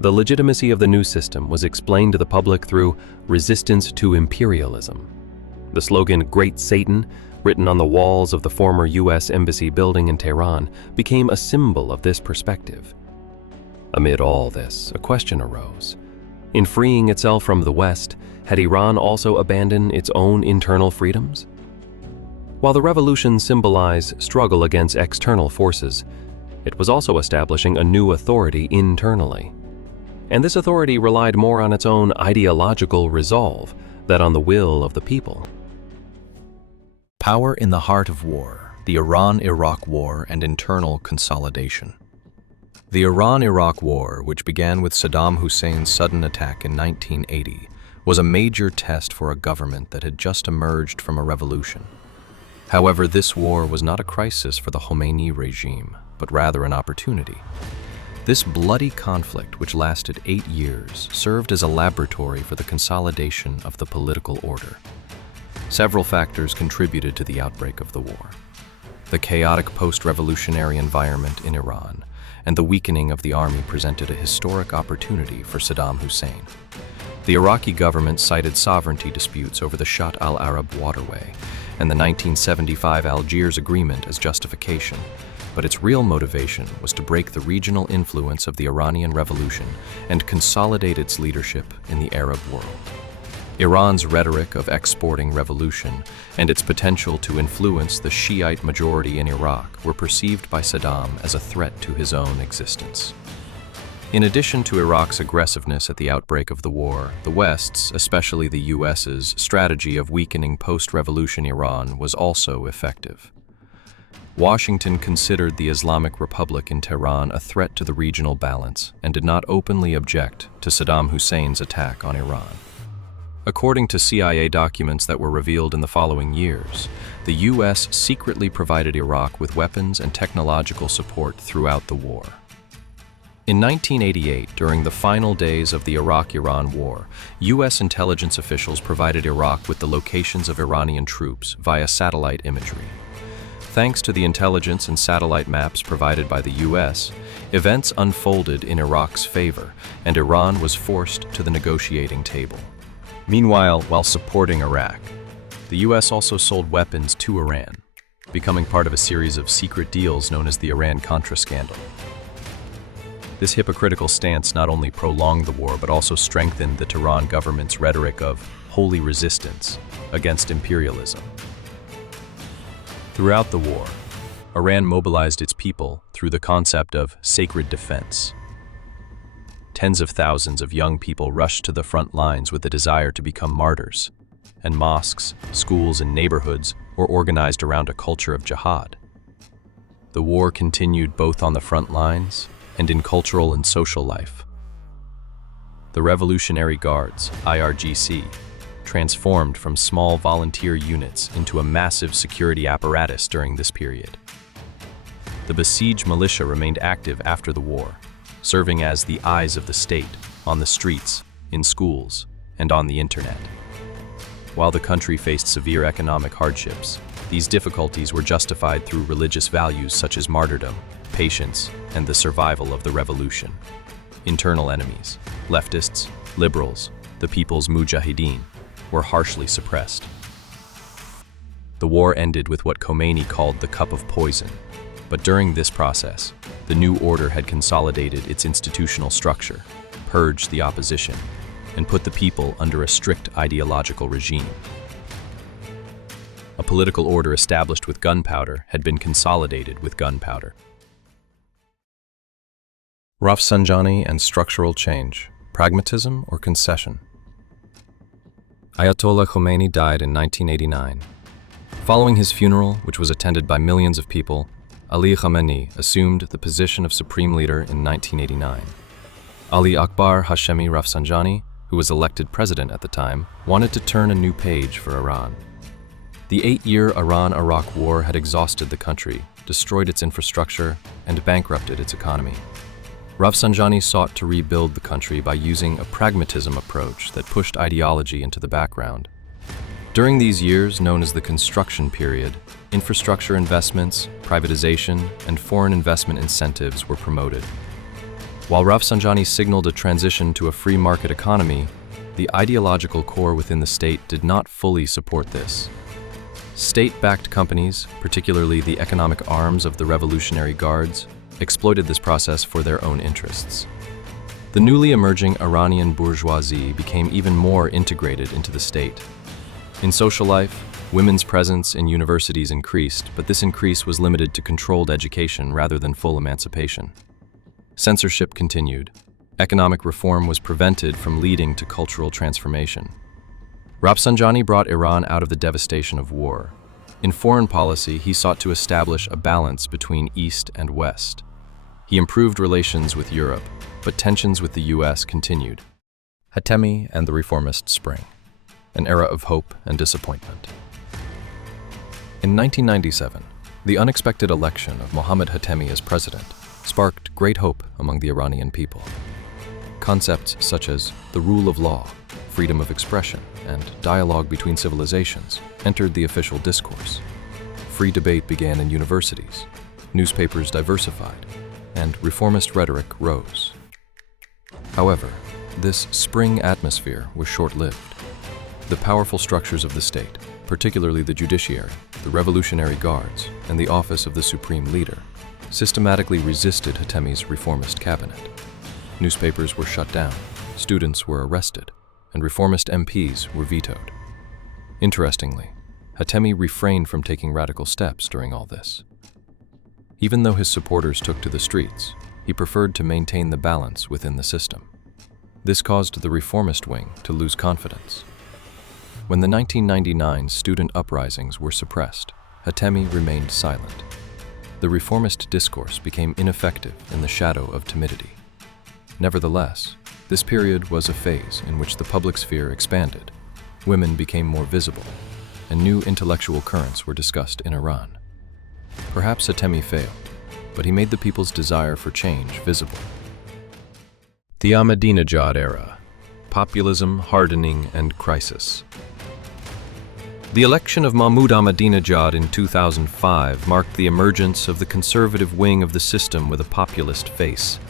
The legitimacy of the new system was explained to the public through resistance to imperialism. The slogan "Great Satan," written on the walls of the former US Embassy building in Tehran, became a symbol of this perspective. Amid all this, a question arose. In freeing itself from the West, had Iran also abandoned its own internal freedoms? While the revolution symbolized struggle against external forces, it was also establishing a new authority internally. And this authority relied more on its own ideological resolve than on the will of the people. Power in the heart of war, the Iran-Iraq War and internal consolidation. The Iran-Iraq War, which began with Saddam Hussein's sudden attack in 1980, was a major test for a government that had just emerged from a revolution. However, this war was not a crisis for the Khomeini regime, but rather an opportunity. This bloody conflict, which lasted 8 years, served as a laboratory for the consolidation of the political order. Several factors contributed to the outbreak of the war. The chaotic post-revolutionary environment in Iran and the weakening of the army presented a historic opportunity for Saddam Hussein. The Iraqi government cited sovereignty disputes over the Shatt al-Arab waterway and the 1975 Algiers Agreement as justification, but its real motivation was to break the regional influence of the Iranian Revolution and consolidate its leadership in the Arab world. Iran's rhetoric of exporting revolution and its potential to influence the Shiite majority in Iraq were perceived by Saddam as a threat to his own existence. In addition to Iraq's aggressiveness at the outbreak of the war, the West's, especially the US's, strategy of weakening post-revolution Iran was also effective. Washington considered the Islamic Republic in Tehran a threat to the regional balance and did not openly object to Saddam Hussein's attack on Iran. According to CIA documents that were revealed in the following years, the US secretly provided Iraq with weapons and technological support throughout the war. In 1988, during the final days of the Iraq-Iran War, US intelligence officials provided Iraq with the locations of Iranian troops via satellite imagery. Thanks to the intelligence and satellite maps provided by the US, events unfolded in Iraq's favor, and Iran was forced to the negotiating table. Meanwhile, while supporting Iraq, the US also sold weapons to Iran, becoming part of a series of secret deals known as the Iran-Contra scandal. This hypocritical stance not only prolonged the war but also strengthened the Tehran government's rhetoric of holy resistance against imperialism. Throughout the war, Iran mobilized its people through the concept of sacred defense. Tens of thousands of young people rushed to the front lines with the desire to become martyrs, and mosques, schools, and neighborhoods were organized around a culture of jihad. The war continued both on the front lines and in cultural and social life. The Revolutionary Guards, IRGC, transformed from small volunteer units into a massive security apparatus during this period. The besieged militia remained active after the war, serving as the eyes of the state on the streets, in schools, and on the internet. While the country faced severe economic hardships, these difficulties were justified through religious values such as martyrdom, patience, and the survival of the revolution. Internal enemies, leftists, liberals, the People's Mujahideen, were harshly suppressed. The war ended with what Khomeini called the cup of poison, but during this process, the new order had consolidated its institutional structure, purged the opposition, and put the people under a strict ideological regime. A political order established with gunpowder had been consolidated with gunpowder. Rafsanjani and structural change, pragmatism or concession? Ayatollah Khomeini died in 1989. Following his funeral, which was attended by millions of people, Ali Khamenei assumed the position of supreme leader in 1989. Ali Akbar Hashemi Rafsanjani, who was elected president at the time, wanted to turn a new page for Iran. The 8-year Iran-Iraq war had exhausted the country, destroyed its infrastructure, and bankrupted its economy. Rafsanjani sought to rebuild the country by using a pragmatism approach that pushed ideology into the background. During these years, known as the construction period, infrastructure investments, privatization, and foreign investment incentives were promoted. While Rafsanjani signaled a transition to a free market economy, the ideological core within the state did not fully support this. State-backed companies, particularly the economic arms of the Revolutionary Guards, exploited this process for their own interests. The newly emerging Iranian bourgeoisie became even more integrated into the state. In social life, women's presence in universities increased, but this increase was limited to controlled education rather than full emancipation. Censorship continued. Economic reform was prevented from leading to cultural transformation. Rafsanjani brought Iran out of the devastation of war. In foreign policy, he sought to establish a balance between East and West. He improved relations with Europe, but tensions with the US continued. Hatemi and the Reformist Spring, an era of hope and disappointment. In 1997, the unexpected election of Mohammad Hatemi as president sparked great hope among the Iranian people. Concepts such as the rule of law, freedom of expression, and dialogue between civilizations entered the official discourse. Free debate began in universities, newspapers diversified, and reformist rhetoric rose. However, this spring atmosphere was short-lived. The powerful structures of the state, particularly the judiciary, the Revolutionary Guards, and the office of the Supreme Leader, systematically resisted Hatemi's reformist cabinet. Newspapers were shut down, students were arrested, and reformist MPs were vetoed. Interestingly, Hatemi refrained from taking radical steps during all this. Even though his supporters took to the streets, he preferred to maintain the balance within the system. This caused the reformist wing to lose confidence. When the 1999 student uprisings were suppressed, Hatemi remained silent. The reformist discourse became ineffective in the shadow of timidity. Nevertheless, this period was a phase in which the public sphere expanded, women became more visible, and new intellectual currents were discussed in Iran. Perhaps Hatemi failed, but he made the people's desire for change visible. The Ahmadinejad era: populism, hardening, and crisis. The election of Mahmoud Ahmadinejad in 2005 marked the emergence of the conservative wing of the system with a populist face.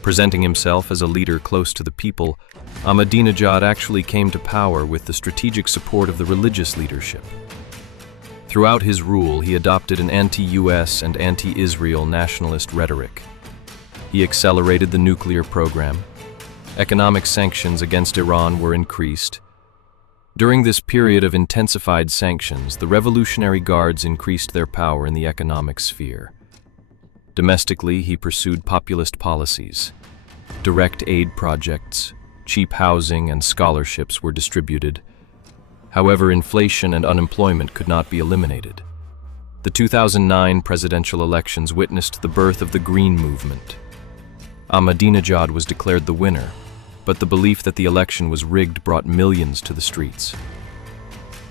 Presenting himself as a leader close to the people, Ahmadinejad actually came to power with the strategic support of the religious leadership. Throughout his rule, he adopted an anti-US and anti-Israel nationalist rhetoric. He accelerated the nuclear program. Economic sanctions against Iran were increased. During this period of intensified sanctions, the Revolutionary Guards increased their power in the economic sphere. Domestically, he pursued populist policies. Direct aid projects, cheap housing, and scholarships were distributed. However, inflation and unemployment could not be eliminated. The 2009 presidential elections witnessed the birth of the Green Movement. Ahmadinejad was declared the winner, but the belief that the election was rigged brought millions to the streets.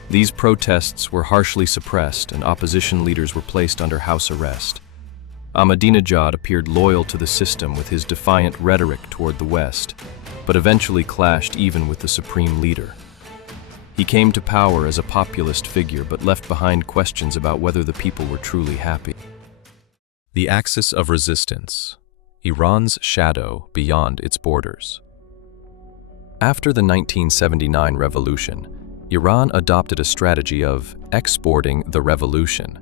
These protests were harshly suppressed and opposition leaders were placed under house arrest. Ahmadinejad appeared loyal to the system with his defiant rhetoric toward the West, but eventually clashed even with the supreme leader. He came to power as a populist figure but left behind questions about whether the people were truly happy. The axis of resistance: Iran's shadow beyond its borders. After the 1979 revolution, Iran adopted a strategy of exporting the revolution.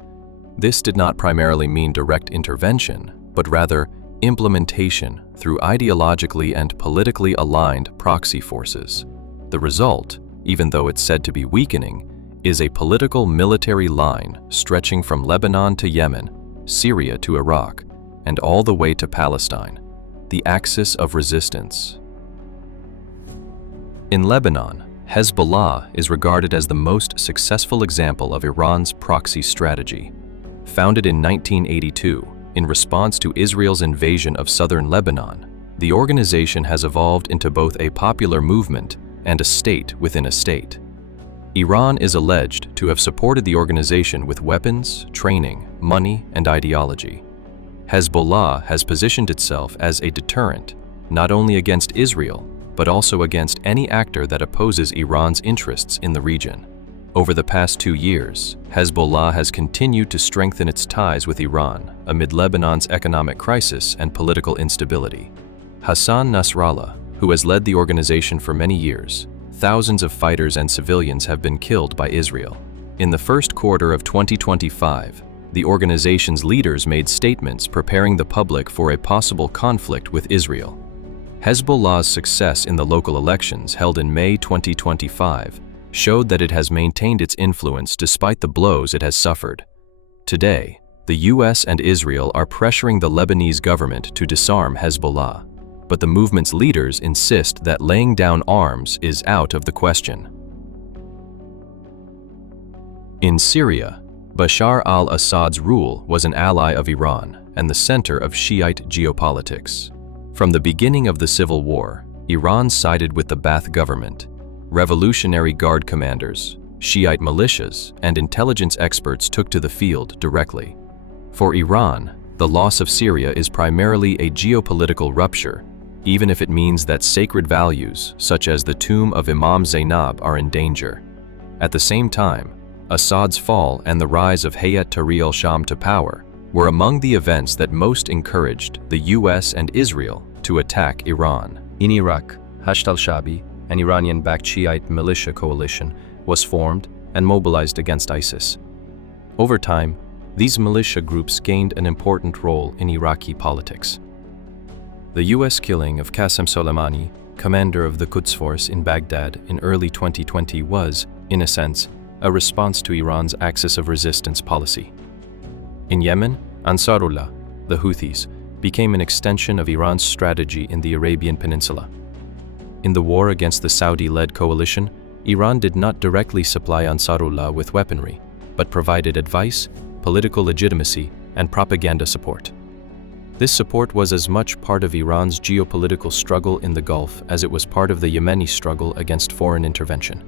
This did not primarily mean direct intervention, but rather implementation through ideologically and politically aligned proxy forces. The result, even though it's said to be weakening, is a political military line stretching from Lebanon to Yemen, Syria to Iraq, and all the way to Palestine, the axis of resistance. In Lebanon, Hezbollah is regarded as the most successful example of Iran's proxy strategy. Founded in 1982, in response to Israel's invasion of southern Lebanon, the organization has evolved into both a popular movement and a state within a state. Iran is alleged to have supported the organization with weapons, training, money, and ideology. Hezbollah has positioned itself as a deterrent, not only against Israel, but also against any actor that opposes Iran's interests in the region. Over the past 2 years, Hezbollah has continued to strengthen its ties with Iran amid Lebanon's economic crisis and political instability. Hassan Nasrallah, who has led the organization for many years, thousands of fighters and civilians have been killed by Israel. In the first quarter of 2025, the organization's leaders made statements preparing the public for a possible conflict with Israel. Hezbollah's success in the local elections held in May 2025 showed that it has maintained its influence despite the blows it has suffered. Today, the US and Israel are pressuring the Lebanese government to disarm Hezbollah, but the movement's leaders insist that laying down arms is out of the question. In Syria, Bashar al-Assad's rule was an ally of Iran and the center of Shiite geopolitics. From the beginning of the civil war, Iran sided with the Ba'ath government. Revolutionary Guard commanders, Shiite militias, and intelligence experts took to the field directly. For Iran, the loss of Syria is primarily a geopolitical rupture, even if it means that sacred values, such as the tomb of Imam Zainab, are in danger. At the same time, Assad's fall and the rise of Hayat Tahrir al-Sham to power were among the events that most encouraged the US and Israel to attack Iran. In Iraq, Hashd al-Shabi, an Iranian-backed Shiite militia coalition, was formed and mobilized against ISIS. Over time, these militia groups gained an important role in Iraqi politics. The US killing of Qasem Soleimani, commander of the Quds Force in Baghdad in early 2020 was, in a sense, a response to Iran's axis of resistance policy. In Yemen, Ansarullah, the Houthis, became an extension of Iran's strategy in the Arabian Peninsula. In the war against the Saudi-led coalition, Iran did not directly supply Ansarullah with weaponry, but provided advice, political legitimacy, and propaganda support. This support was as much part of Iran's geopolitical struggle in the Gulf as it was part of the Yemeni struggle against foreign intervention.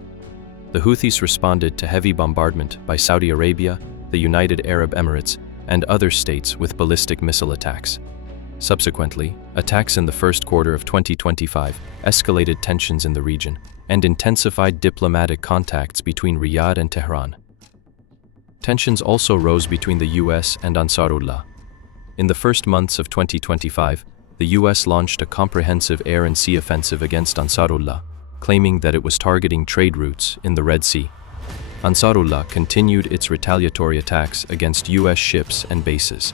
The Houthis responded to heavy bombardment by Saudi Arabia, the United Arab Emirates, and other states with ballistic missile attacks. Subsequently, attacks in the first quarter of 2025 escalated tensions in the region and intensified diplomatic contacts between Riyadh and Tehran. Tensions also rose between the US and Ansarullah. In the first months of 2025, the US launched a comprehensive air and sea offensive against Ansarullah, claiming that it was targeting trade routes in the Red Sea. Ansarullah continued its retaliatory attacks against US ships and bases.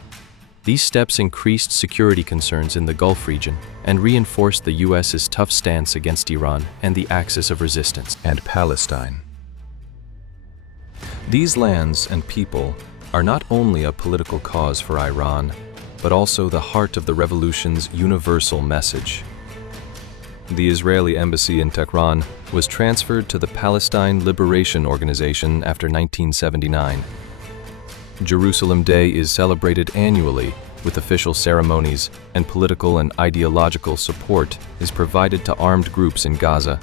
These steps increased security concerns in the Gulf region and reinforced the US's tough stance against Iran and the axis of resistance. And Palestine. These lands and people are not only a political cause for Iran, but also the heart of the revolution's universal message. The Israeli embassy in Tehran was transferred to the Palestine Liberation Organization after 1979. Jerusalem Day is celebrated annually with official ceremonies, and political and ideological support is provided to armed groups in Gaza.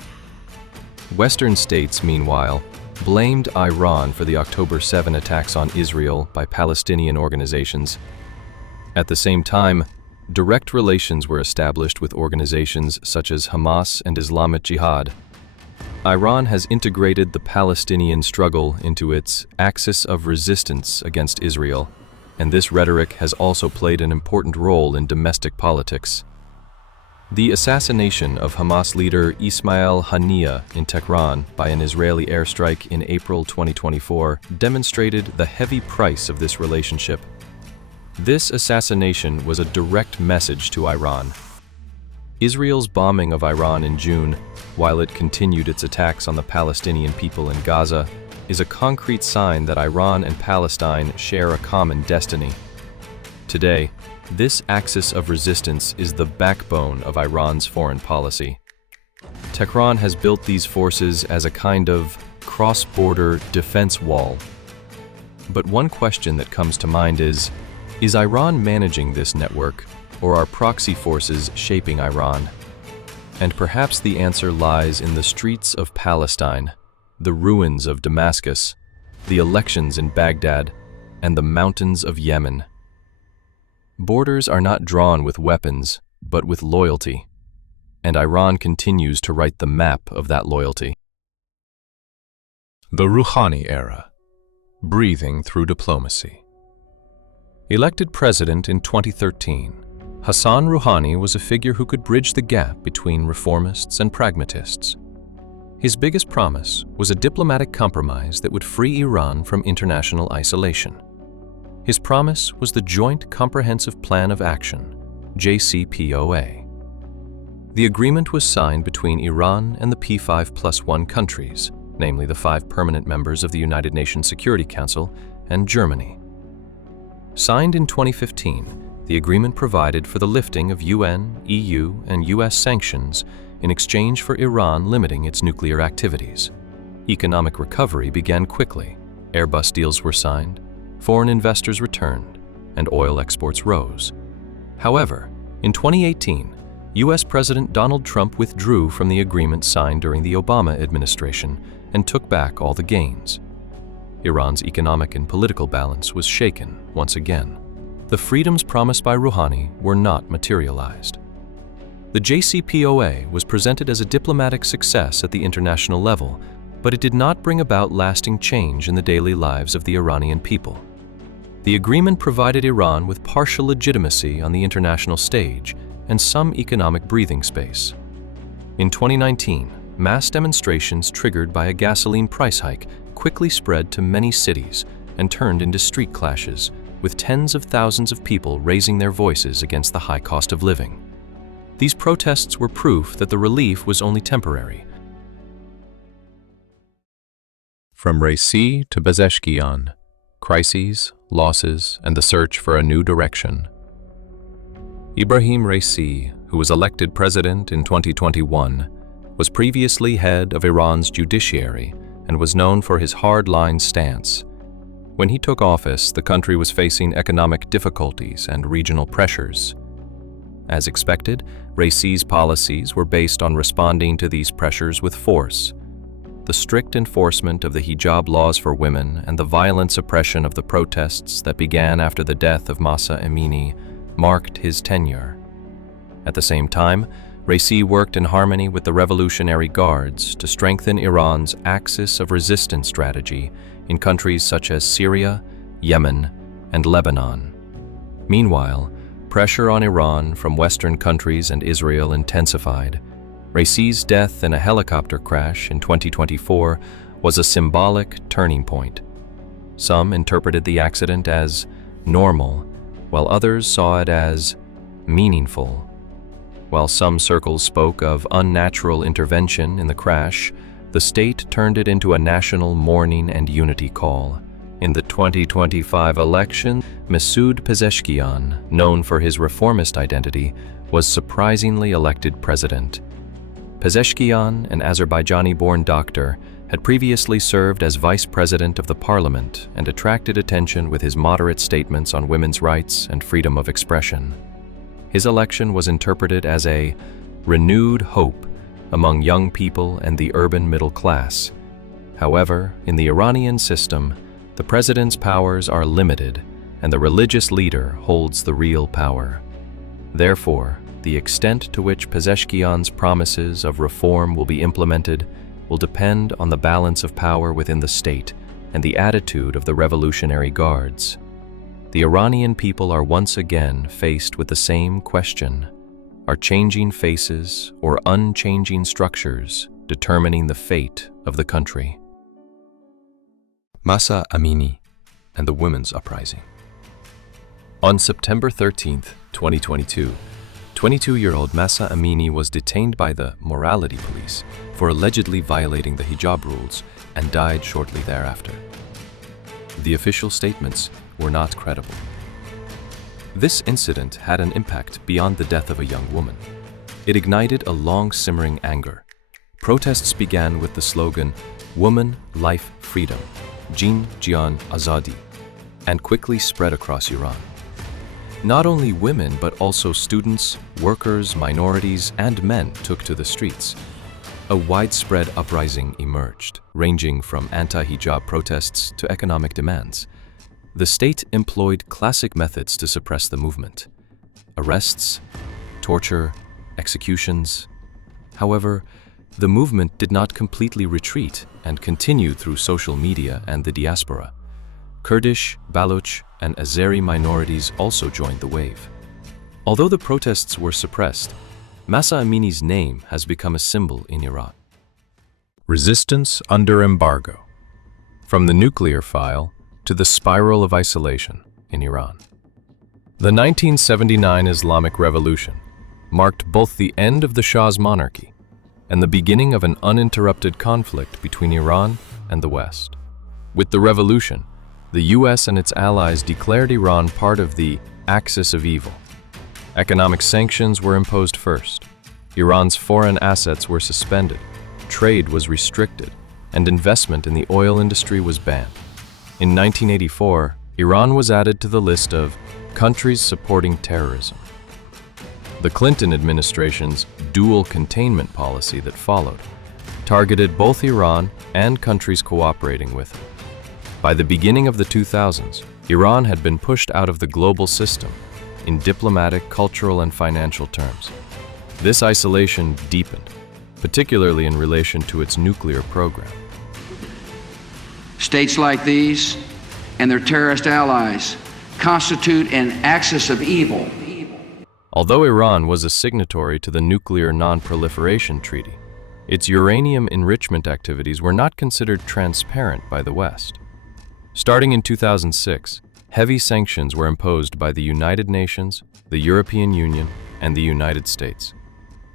Western states, meanwhile, blamed Iran for the October 7 attacks on Israel by Palestinian organizations. At the same time, direct relations were established with organizations such as Hamas and Islamic Jihad. Iran has integrated the Palestinian struggle into its axis of resistance against Israel, and this rhetoric has also played an important role in domestic politics. The assassination of Hamas leader Ismail Haniyeh in Tehran by an Israeli airstrike in April 2024 demonstrated the heavy price of this relationship. This assassination was a direct message to Iran. Israel's bombing of Iran in June, while it continued its attacks on the Palestinian people in Gaza, is a concrete sign that Iran and Palestine share a common destiny. Today, this axis of resistance is the backbone of Iran's foreign policy. Tehran has built these forces as a kind of cross-border defense wall. But one question that comes to mind is Iran managing this network, or are proxy forces shaping Iran? And perhaps the answer lies in the streets of Palestine, the ruins of Damascus, the elections in Baghdad, and the mountains of Yemen. Borders are not drawn with weapons, but with loyalty, and Iran continues to write the map of that loyalty. The Rouhani era, breathing through diplomacy. Elected president in 2013, Hassan Rouhani was a figure who could bridge the gap between reformists and pragmatists. His biggest promise was a diplomatic compromise that would free Iran from international isolation. His promise was the Joint Comprehensive Plan of Action, JCPOA. The agreement was signed between Iran and the P5+1 countries, namely the 5 permanent members of the United Nations Security Council and Germany. Signed in 2015, the agreement provided for the lifting of UN, EU, and US sanctions in exchange for Iran limiting its nuclear activities. Economic recovery began quickly. Airbus deals were signed, foreign investors returned, and oil exports rose. However, in 2018, US President Donald Trump withdrew from the agreement signed during the Obama administration and took back all the gains. Iran's economic and political balance was shaken once again. The freedoms promised by Rouhani were not materialized. The JCPOA was presented as a diplomatic success at the international level, but it did not bring about lasting change in the daily lives of the Iranian people. The agreement provided Iran with partial legitimacy on the international stage and some economic breathing space. In 2019, mass demonstrations triggered by a gasoline price hike quickly spread to many cities and turned into street clashes, with tens of thousands of people raising their voices against the high cost of living. These protests were proof that the relief was only temporary. From Raisi to Pezeshkian, crises, losses, and the search for a new direction. Ibrahim Raisi, who was elected president in 2021, was previously head of Iran's judiciary and was known for his hard-line stance. When he took office, the country was facing economic difficulties and regional pressures. As expected, Raisi's policies were based on responding to these pressures with force. The strict enforcement of the hijab laws for women and the violent suppression of the protests that began after the death of Mahsa Amini marked his tenure. At the same time, Raisi worked in harmony with the Revolutionary Guards to strengthen Iran's axis of resistance strategy in countries such as Syria, Yemen, and Lebanon. Meanwhile, pressure on Iran from Western countries and Israel intensified. Raisi's death in a helicopter crash in 2024 was a symbolic turning point. Some interpreted the accident as normal, while others saw it as meaningful. While some circles spoke of unnatural intervention in the crash, the state turned it into a national mourning and unity call. In the 2025 election, Masoud Pezeshkian, known for his reformist identity, was surprisingly elected president. Pezeshkian, an Azerbaijani-born doctor, had previously served as vice president of the parliament and attracted attention with his moderate statements on women's rights and freedom of expression. His election was interpreted as a renewed hope among young people and the urban middle class. However, in the Iranian system, the president's powers are limited and the religious leader holds the real power. Therefore, the extent to which Pezeshkian's promises of reform will be implemented will depend on the balance of power within the state and the attitude of the Revolutionary Guards. The Iranian people are once again faced with the same question: are changing faces or unchanging structures determining the fate of the country? Mahsa Amini and the Women's Uprising. On September 13, 2022, 22-year-old Mahsa Amini was detained by the morality police for allegedly violating the hijab rules and died shortly thereafter. The official statements were not credible. This incident had an impact beyond the death of a young woman. It ignited a long-simmering anger. Protests began with the slogan, "Woman, Life, Freedom, Jin, Jian, Azadi," and quickly spread across Iran. Not only women, but also students, workers, minorities, and men took to the streets. A widespread uprising emerged, ranging from anti-hijab protests to economic demands. The state employed classic methods to suppress the movement: arrests, torture, executions. However, the movement did not completely retreat and continued through social media and the diaspora. Kurdish, Baloch, and Azeri minorities also joined the wave. Although the protests were suppressed, Mahsa Amini's name has become a symbol in Iran. Resistance under embargo. From the nuclear file to the spiral of isolation in Iran. The 1979 Islamic Revolution marked both the end of the Shah's monarchy and the beginning of an uninterrupted conflict between Iran and the West. With the revolution, the US and its allies declared Iran part of the axis of evil. Economic sanctions were imposed first. Iran's foreign assets were suspended, trade was restricted, and investment in the oil industry was banned. In 1984, Iran was added to the list of countries supporting terrorism. The Clinton administration's dual containment policy that followed targeted both Iran and countries cooperating with it. By the beginning of the 2000s, Iran had been pushed out of the global system in diplomatic, cultural, and financial terms. This isolation deepened, particularly in relation to its nuclear program. States like these and their terrorist allies constitute an axis of evil. Although Iran was a signatory to the Nuclear Non-Proliferation Treaty, its uranium enrichment activities were not considered transparent by the West. Starting in 2006, heavy sanctions were imposed by the United Nations, the European Union, and the United States.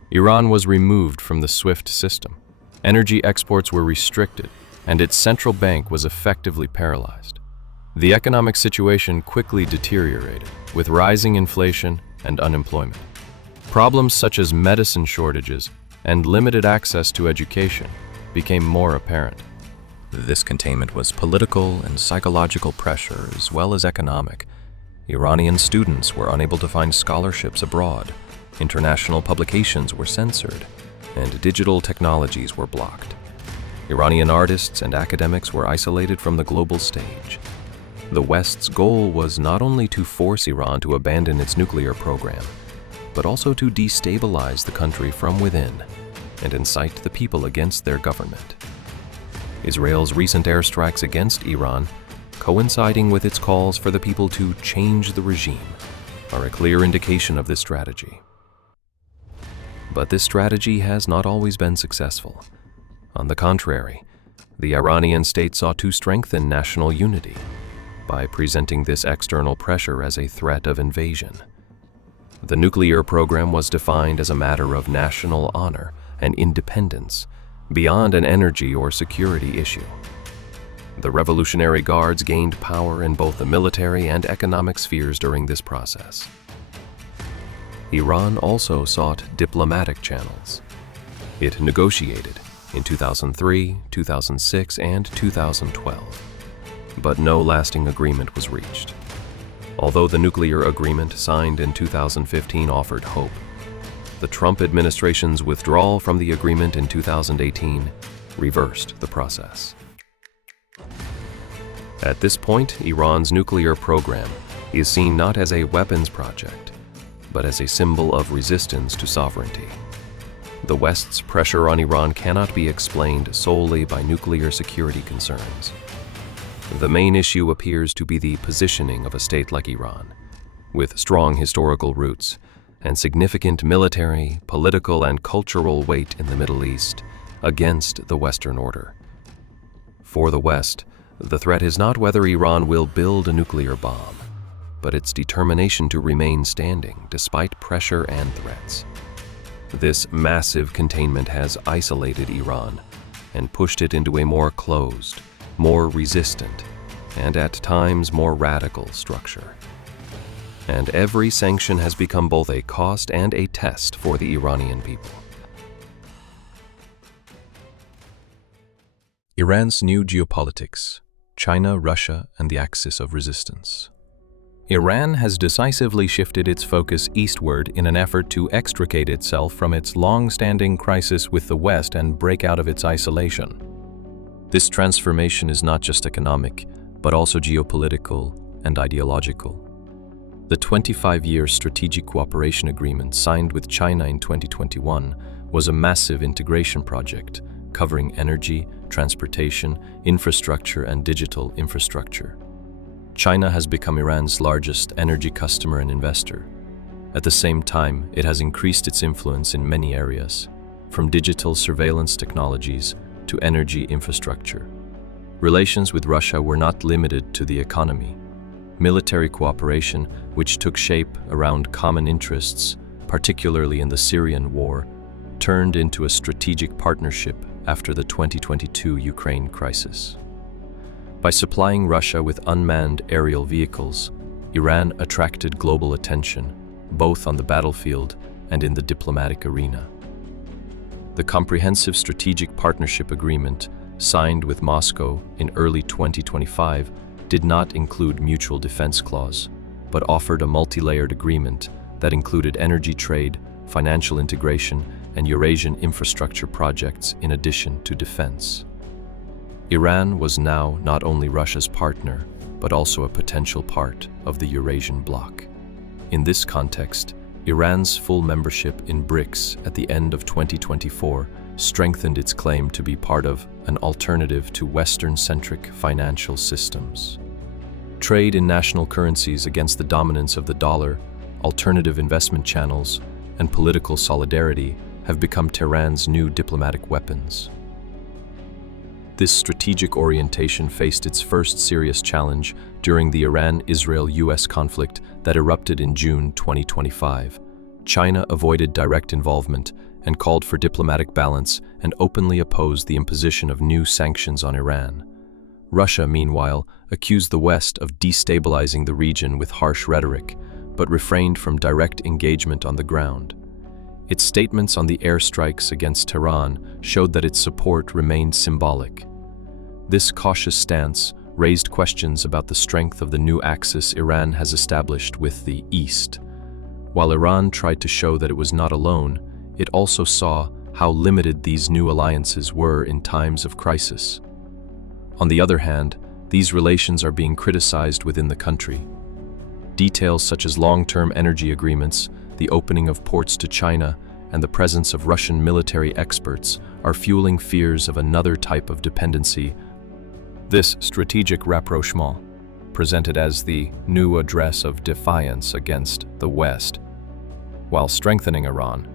Iran was removed from the SWIFT system. Energy exports were restricted, and its central bank was effectively paralyzed. The economic situation quickly deteriorated, with rising inflation and unemployment. Problems such as medicine shortages and limited access to education became more apparent. This containment was political and psychological pressure as well as economic. Iranian students were unable to find scholarships abroad, international publications were censored, and digital technologies were blocked. Iranian artists and academics were isolated from the global stage. The West's goal was not only to force Iran to abandon its nuclear program, but also to destabilize the country from within and incite the people against their government. Israel's recent airstrikes against Iran, coinciding with its calls for the people to change the regime, are a clear indication of this strategy. But this strategy has not always been successful. On the contrary, the Iranian state sought to strengthen national unity by presenting this external pressure as a threat of invasion. The nuclear program was defined as a matter of national honor and independence, beyond an energy or security issue. The Revolutionary Guards gained power in both the military and economic spheres during this process. Iran also sought diplomatic channels. It negotiated in 2003, 2006, and 2012, but no lasting agreement was reached. Although the nuclear agreement signed in 2015 offered hope, the Trump administration's withdrawal from the agreement in 2018 reversed the process. At this point, Iran's nuclear program is seen not as a weapons project, but as a symbol of resistance to sovereignty. The West's pressure on Iran cannot be explained solely by nuclear security concerns. The main issue appears to be the positioning of a state like Iran, with strong historical roots and significant military, political, and cultural weight in the Middle East against the Western order. For the West, the threat is not whether Iran will build a nuclear bomb, but its determination to remain standing despite pressure and threats. This massive containment has isolated Iran and pushed it into a more closed, more resistant, and at times more radical structure. And every sanction has become both a cost and a test for the Iranian people. Iran's new geopolitics, China, Russia, and the axis of resistance. Iran has decisively shifted its focus eastward in an effort to extricate itself from its long-standing crisis with the West and break out of its isolation. This transformation is not just economic, but also geopolitical and ideological. The 25-year Strategic Cooperation Agreement signed with China in 2021 was a massive integration project covering energy, transportation, infrastructure, and digital infrastructure. China has become Iran's largest energy customer and investor. At the same time, it has increased its influence in many areas, from digital surveillance technologies to energy infrastructure. Relations with Russia were not limited to the economy. Military cooperation, which took shape around common interests, particularly in the Syrian war, turned into a strategic partnership after the 2022 Ukraine crisis. By supplying Russia with unmanned aerial vehicles, Iran attracted global attention, both on the battlefield and in the diplomatic arena. The Comprehensive Strategic Partnership Agreement, signed with Moscow in early 2025, did not include mutual defense clause, but offered a multi-layered agreement that included energy trade, financial integration, and Eurasian infrastructure projects in addition to defense. Iran was now not only Russia's partner, but also a potential part of the Eurasian bloc. In this context, Iran's full membership in BRICS at the end of 2024 strengthened its claim to be part of an alternative to Western-centric financial systems. Trade in national currencies against the dominance of the dollar, alternative investment channels, and political solidarity have become Tehran's new diplomatic weapons. This strategic orientation faced its first serious challenge during the Iran-Israel-US conflict that erupted in June 2025. China avoided direct involvement and called for diplomatic balance and openly opposed the imposition of new sanctions on Iran. Russia, meanwhile, accused the West of destabilizing the region with harsh rhetoric, but refrained from direct engagement on the ground. Its statements on the airstrikes against Tehran showed that its support remained symbolic. This cautious stance raised questions about the strength of the new axis Iran has established with the East. While Iran tried to show that it was not alone, it also saw how limited these new alliances were in times of crisis. On the other hand, these relations are being criticized within the country. Details such as long-term energy agreements, the opening of ports to China, and the presence of Russian military experts are fueling fears of another type of dependency. This strategic rapprochement, presented as the new address of defiance against the West, while strengthening Iran,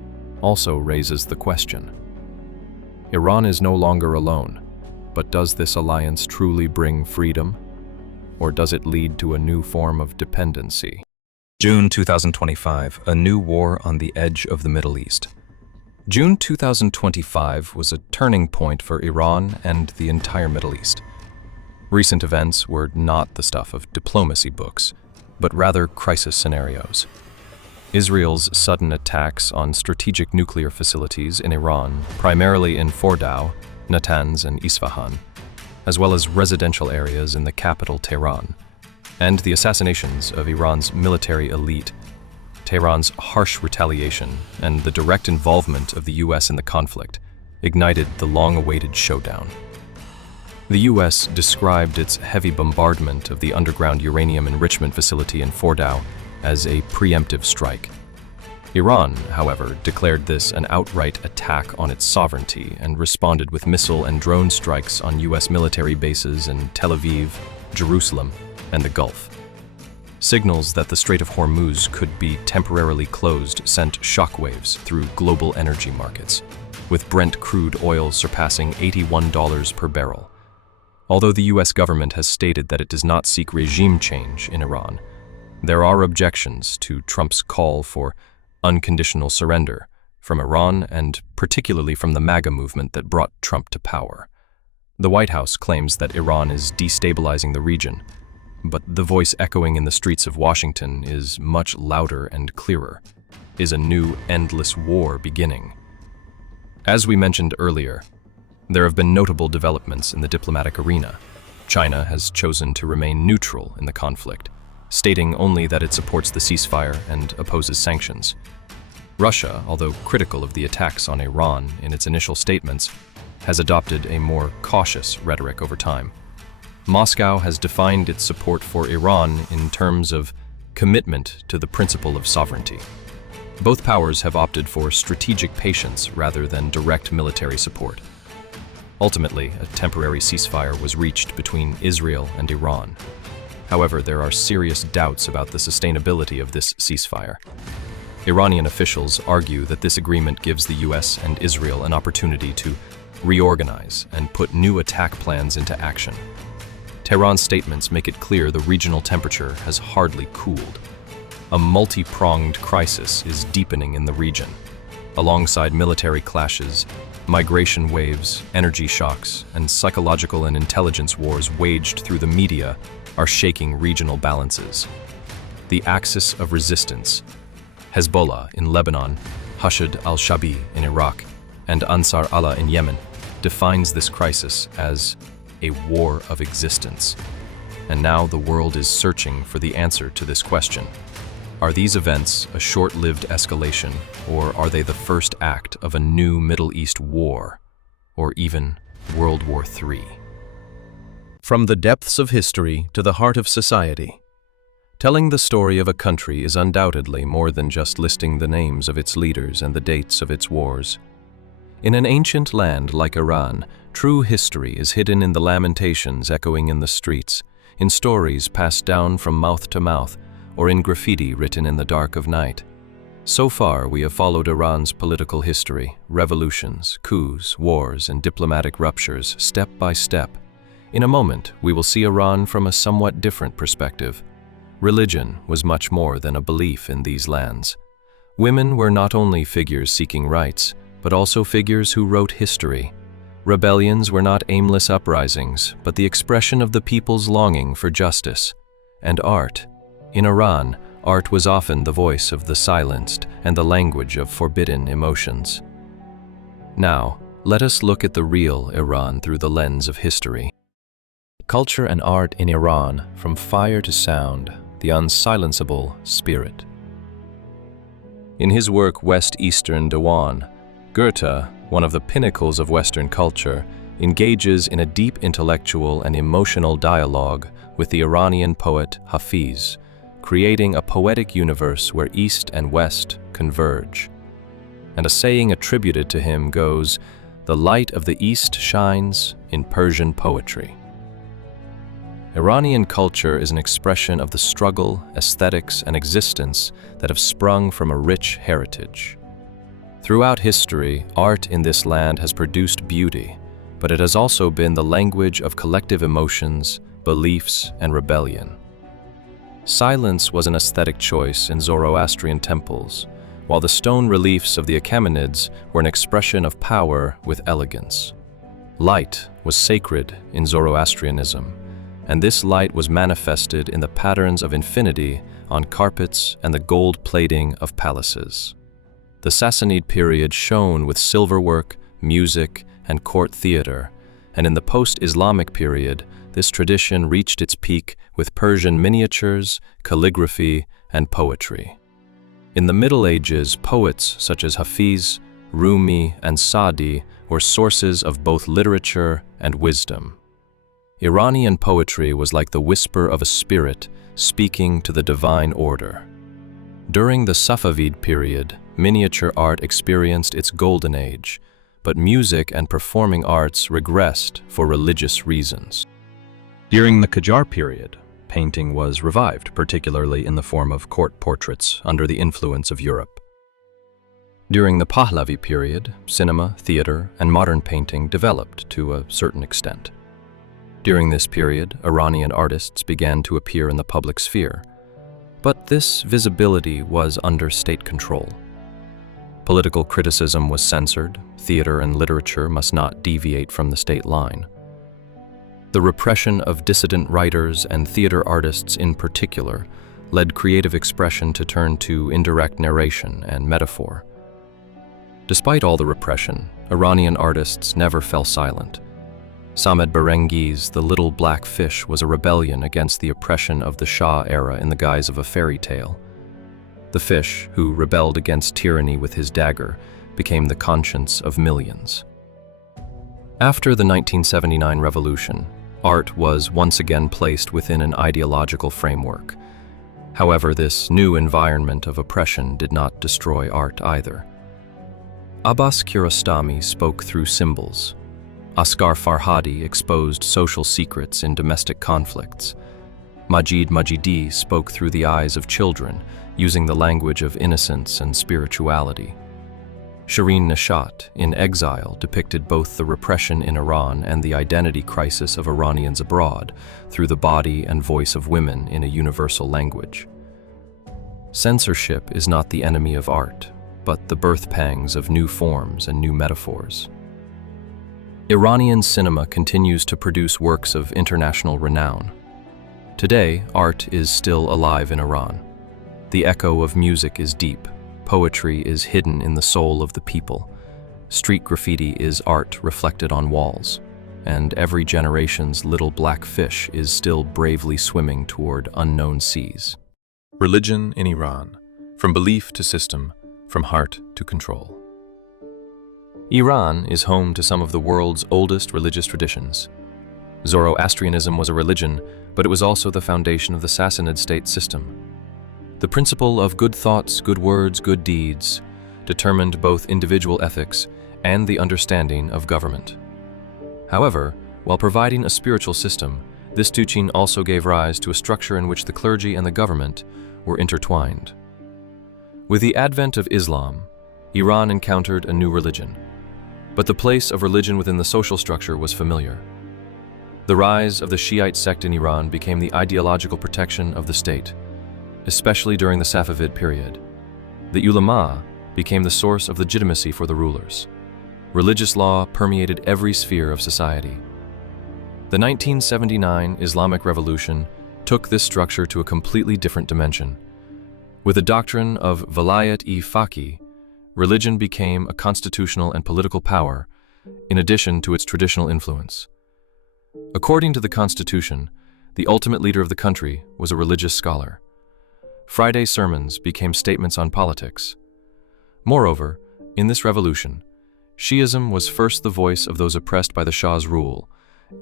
also raises the question. Iran is no longer alone, but does this alliance truly bring freedom, or does it lead to a new form of dependency? June 2025, a new war on the edge of the Middle East. June 2025 was a turning point for Iran and the entire Middle East. Recent events were not the stuff of diplomacy books, but rather crisis scenarios. Israel's sudden attacks on strategic nuclear facilities in Iran, primarily in Fordow, Natanz, and Isfahan, as well as residential areas in the capital Tehran, and the assassinations of Iran's military elite, Tehran's harsh retaliation, and the direct involvement of the US in the conflict ignited the long-awaited showdown. The US described its heavy bombardment of the underground uranium enrichment facility in Fordow as a preemptive strike. Iran, however, declared this an outright attack on its sovereignty and responded with missile and drone strikes on US military bases in Tel Aviv, Jerusalem, and the Gulf. Signals that the Strait of Hormuz could be temporarily closed sent shockwaves through global energy markets, with Brent crude oil surpassing $81 per barrel. Although the US government has stated that it does not seek regime change in Iran, there are objections to Trump's call for unconditional surrender from Iran and particularly from the MAGA movement that brought Trump to power. The White House claims that Iran is destabilizing the region, but the voice echoing in the streets of Washington is much louder and clearer. Is a new endless war beginning? As we mentioned earlier, there have been notable developments in the diplomatic arena. China has chosen to remain neutral in the conflict, stating only that it supports the ceasefire and opposes sanctions. Russia, although critical of the attacks on Iran in its initial statements, has adopted a more cautious rhetoric over time. Moscow has defined its support for Iran in terms of commitment to the principle of sovereignty. Both powers have opted for strategic patience rather than direct military support. Ultimately, a temporary ceasefire was reached between Israel and Iran. However, there are serious doubts about the sustainability of this ceasefire. Iranian officials argue that this agreement gives the US and Israel an opportunity to reorganize and put new attack plans into action. Tehran's statements make it clear the regional temperature has hardly cooled. A multi-pronged crisis is deepening in the region. Alongside military clashes, migration waves, energy shocks, and psychological and intelligence wars waged through the media are shaking regional balances. The axis of resistance, Hezbollah in Lebanon, Hashd al-Shabi in Iraq, and Ansar Allah in Yemen, defines this crisis as a war of existence. And now the world is searching for the answer to this question. Are these events a short-lived escalation, or are they the first act of a new Middle East war, or even World War III? From the depths of history to the heart of society, telling the story of a country is undoubtedly more than just listing the names of its leaders and the dates of its wars. In an ancient land like Iran, true history is hidden in the lamentations echoing in the streets, in stories passed down from mouth to mouth, or in graffiti written in the dark of night. So far, we have followed Iran's political history, revolutions, coups, wars, and diplomatic ruptures, step by step. In a moment, we will see Iran from a somewhat different perspective. Religion was much more than a belief in these lands. Women were not only figures seeking rights, but also figures who wrote history. Rebellions were not aimless uprisings, but the expression of the people's longing for justice. And art. In Iran, art was often the voice of the silenced and the language of forbidden emotions. Now, let us look at the real Iran through the lens of history. Culture and art in Iran, from fire to sound, the unsilenceable spirit. In his work West Eastern Diwan, Goethe, one of the pinnacles of Western culture, engages in a deep intellectual and emotional dialogue with the Iranian poet Hafiz, creating a poetic universe where East and West converge. And a saying attributed to him goes, "The light of the East shines in Persian poetry." Iranian culture is an expression of the struggle, aesthetics, and existence that have sprung from a rich heritage. Throughout history, art in this land has produced beauty, but it has also been the language of collective emotions, beliefs, and rebellion. Silence was an aesthetic choice in Zoroastrian temples, while the stone reliefs of the Achaemenids were an expression of power with elegance. Light was sacred in Zoroastrianism, and this light was manifested in the patterns of infinity on carpets and the gold plating of palaces. The Sassanid period shone with silverwork, music, and court theater, and in the post-Islamic period, this tradition reached its peak with Persian miniatures, calligraphy, and poetry. In the Middle Ages, poets such as Hafiz, Rumi, and Sa'di were sources of both literature and wisdom. Iranian poetry was like the whisper of a spirit speaking to the divine order. During the Safavid period, miniature art experienced its golden age, but music and performing arts regressed for religious reasons. During the Qajar period, painting was revived, particularly in the form of court portraits under the influence of Europe. During the Pahlavi period, cinema, theater, and modern painting developed to a certain extent. During this period, Iranian artists began to appear in the public sphere, but this visibility was under state control. Political criticism was censored, theater and literature must not deviate from the state line. The repression of dissident writers and theater artists in particular led creative expression to turn to indirect narration and metaphor. Despite all the repression, Iranian artists never fell silent. Samed Berengi's The Little Black Fish was a rebellion against the oppression of the Shah era in the guise of a fairy tale. The fish, who rebelled against tyranny with his dagger, became the conscience of millions. After the 1979 revolution, art was once again placed within an ideological framework. However, this new environment of oppression did not destroy art either. Abbas Kiarostami spoke through symbols. Asghar Farhadi exposed social secrets in domestic conflicts. Majid Majidi spoke through the eyes of children, using the language of innocence and spirituality. Shireen Nishat, in exile, depicted both the repression in Iran and the identity crisis of Iranians abroad through the body and voice of women in a universal language. Censorship is not the enemy of art, but the birth pangs of new forms and new metaphors. Iranian cinema continues to produce works of international renown. Today, art is still alive in Iran. The echo of music is deep. Poetry is hidden in the soul of the people. Street graffiti is art reflected on walls. And every generation's little black fish is still bravely swimming toward unknown seas. Religion in Iran, from belief to system, from heart to control. Iran is home to some of the world's oldest religious traditions. Zoroastrianism was a religion, but it was also the foundation of the Sassanid state system. The principle of good thoughts, good words, good deeds determined both individual ethics and the understanding of government. However, while providing a spiritual system, this teaching also gave rise to a structure in which the clergy and the government were intertwined. With the advent of Islam, Iran encountered a new religion, but the place of religion within the social structure was familiar. The rise of the Shiite sect in Iran became the ideological protection of the state, especially during the Safavid period. The ulama became the source of legitimacy for the rulers. Religious law permeated every sphere of society. The 1979 Islamic Revolution took this structure to a completely different dimension. With the doctrine of Velayat-e-Faqih, religion became a constitutional and political power, in addition to its traditional influence. According to the Constitution, the ultimate leader of the country was a religious scholar. Friday sermons became statements on politics. Moreover, in this revolution, Shi'ism was first the voice of those oppressed by the Shah's rule,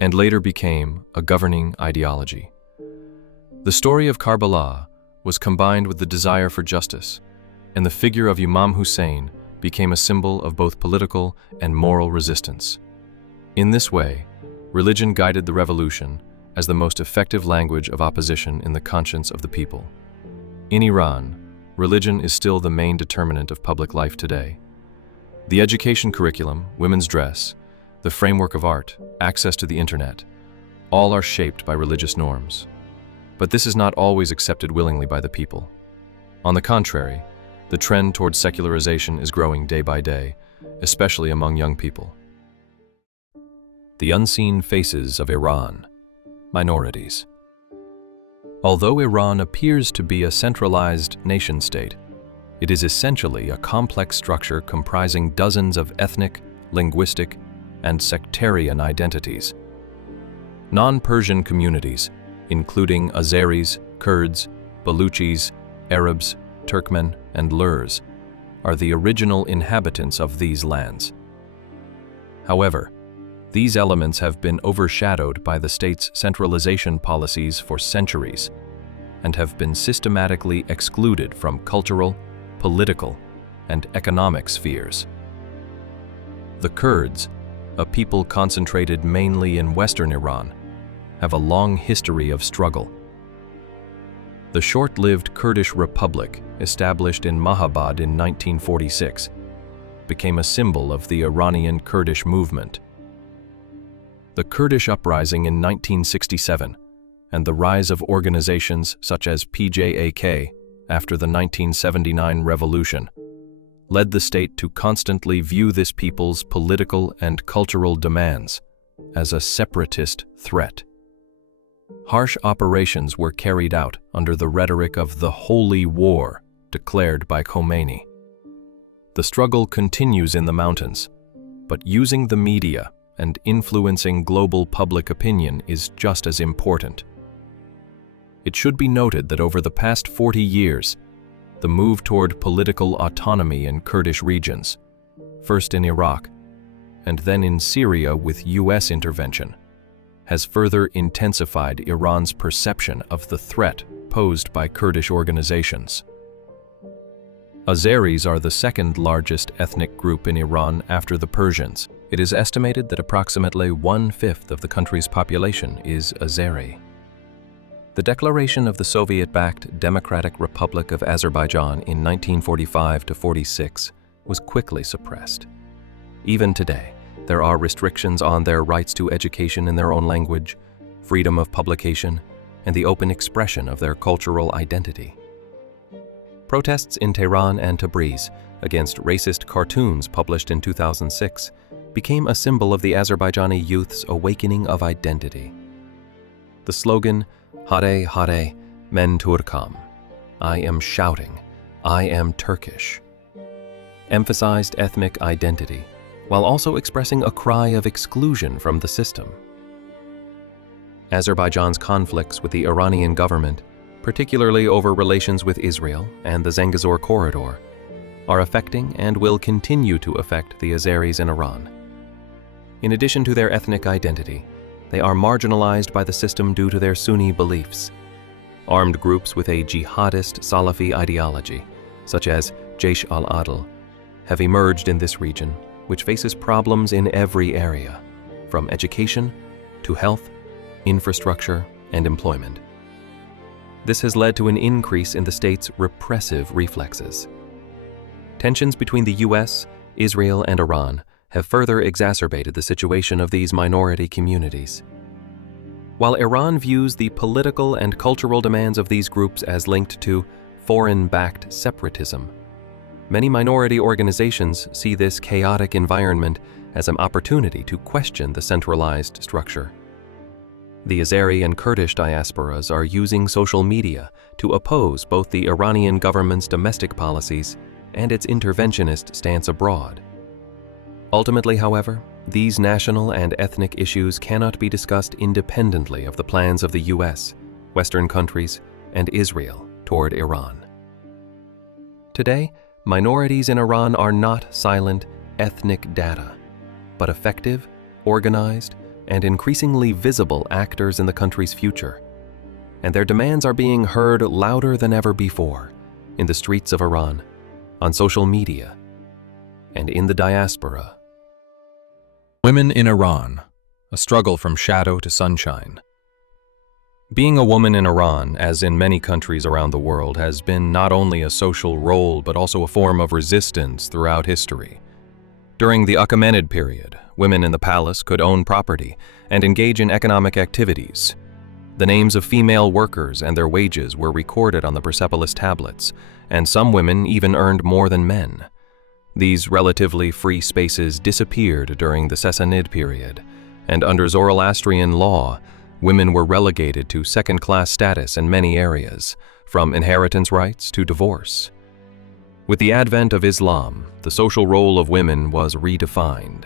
and later became a governing ideology. The story of Karbala was combined with the desire for justice, and the figure of Imam Hussein became a symbol of both political and moral resistance. In this way, religion guided the revolution as the most effective language of opposition in the conscience of the people. In Iran, religion is still the main determinant of public life today. The education curriculum, women's dress, the framework of art, access to the internet, all are shaped by religious norms. But this is not always accepted willingly by the people. On the contrary, the trend towards secularization is growing day by day, especially among young people. The unseen faces of Iran. Minorities. Although Iran appears to be a centralized nation-state, it is essentially a complex structure comprising dozens of ethnic, linguistic, and sectarian identities. Non-Persian communities, including Azeris, Kurds, Baluchis, Arabs, Turkmen, and Lurs, are the original inhabitants of these lands. However, these elements have been overshadowed by the state's centralization policies for centuries and have been systematically excluded from cultural, political, and economic spheres. The Kurds, a people concentrated mainly in western Iran, have a long history of struggle. The short-lived Kurdish Republic, established in Mahabad in 1946, became a symbol of the Iranian Kurdish movement. The Kurdish uprising in 1967 and the rise of organizations such as PJAK after the 1979 revolution led the state to constantly view this people's political and cultural demands as a separatist threat. Harsh operations were carried out under the rhetoric of the Holy War declared by Khomeini. The struggle continues in the mountains, but using the media and influencing global public opinion is just as important. It should be noted that over the past 40 years, the move toward political autonomy in Kurdish regions, first in Iraq and then in Syria with US intervention, has further intensified Iran's perception of the threat opposed by Kurdish organizations. Azeris are the second largest ethnic group in Iran after the Persians. It is estimated that approximately 1/5 of the country's population is Azeri. The declaration of the Soviet-backed Democratic Republic of Azerbaijan in 1945–46 was quickly suppressed. Even today, there are restrictions on their rights to education in their own language, freedom of publication, and the open expression of their cultural identity. Protests in Tehran and Tabriz against racist cartoons published in 2006 became a symbol of the Azerbaijani youth's awakening of identity. The slogan, "Hare Hare, Men Turkam," I am shouting, I am Turkish, emphasized ethnic identity, while also expressing a cry of exclusion from the system. Azerbaijan's conflicts with the Iranian government, particularly over relations with Israel and the Zangezur corridor, are affecting and will continue to affect the Azeris in Iran. In addition to their ethnic identity, they are marginalized by the system due to their Sunni beliefs. Armed groups with a jihadist Salafi ideology, such as Jaish al-Adl, have emerged in this region, which faces problems in every area, from education to health, infrastructure, and employment. This has led to an increase in the state's repressive reflexes. Tensions between the US, Israel, and Iran have further exacerbated the situation of these minority communities. While Iran views the political and cultural demands of these groups as linked to foreign-backed separatism, many minority organizations see this chaotic environment as an opportunity to question the centralized structure. The Azeri and Kurdish diasporas are using social media to oppose both the Iranian government's domestic policies and its interventionist stance abroad. Ultimately, however, these national and ethnic issues cannot be discussed independently of the plans of the US, Western countries, and Israel toward Iran. Today, minorities in Iran are not silent ethnic data, but effective, organized, and increasingly visible actors in the country's future. And their demands are being heard louder than ever before in the streets of Iran, on social media, and in the diaspora. Women in Iran, a struggle from shadow to sunshine. Being a woman in Iran, as in many countries around the world, has been not only a social role but also a form of resistance throughout history. During the Achaemenid period, women in the palace could own property and engage in economic activities. The names of female workers and their wages were recorded on the Persepolis tablets, and some women even earned more than men. These relatively free spaces disappeared during the Sassanid period, and under Zoroastrian law, women were relegated to second-class status in many areas, from inheritance rights to divorce. With the advent of Islam, the social role of women was redefined.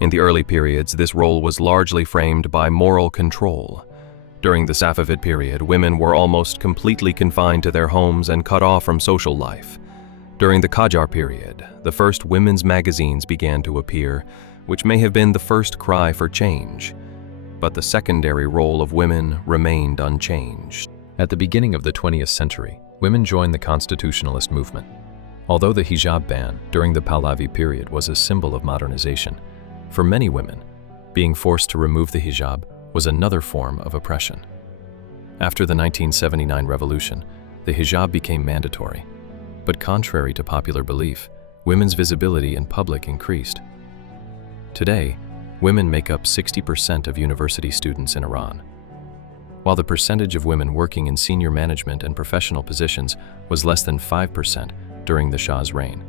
In the early periods, this role was largely framed by moral control. During the Safavid period, women were almost completely confined to their homes and cut off from social life. During the Qajar period, the first women's magazines began to appear, which may have been the first cry for change. But the secondary role of women remained unchanged. At the beginning of the 20th century, women joined the constitutionalist movement. Although the hijab ban during the Pahlavi period was a symbol of modernization, for many women, being forced to remove the hijab was another form of oppression. After the 1979 revolution, the hijab became mandatory. But contrary to popular belief, women's visibility in public increased. Today, women make up 60% of university students in Iran, while the percentage of women working in senior management and professional positions was less than 5% during the Shah's reign.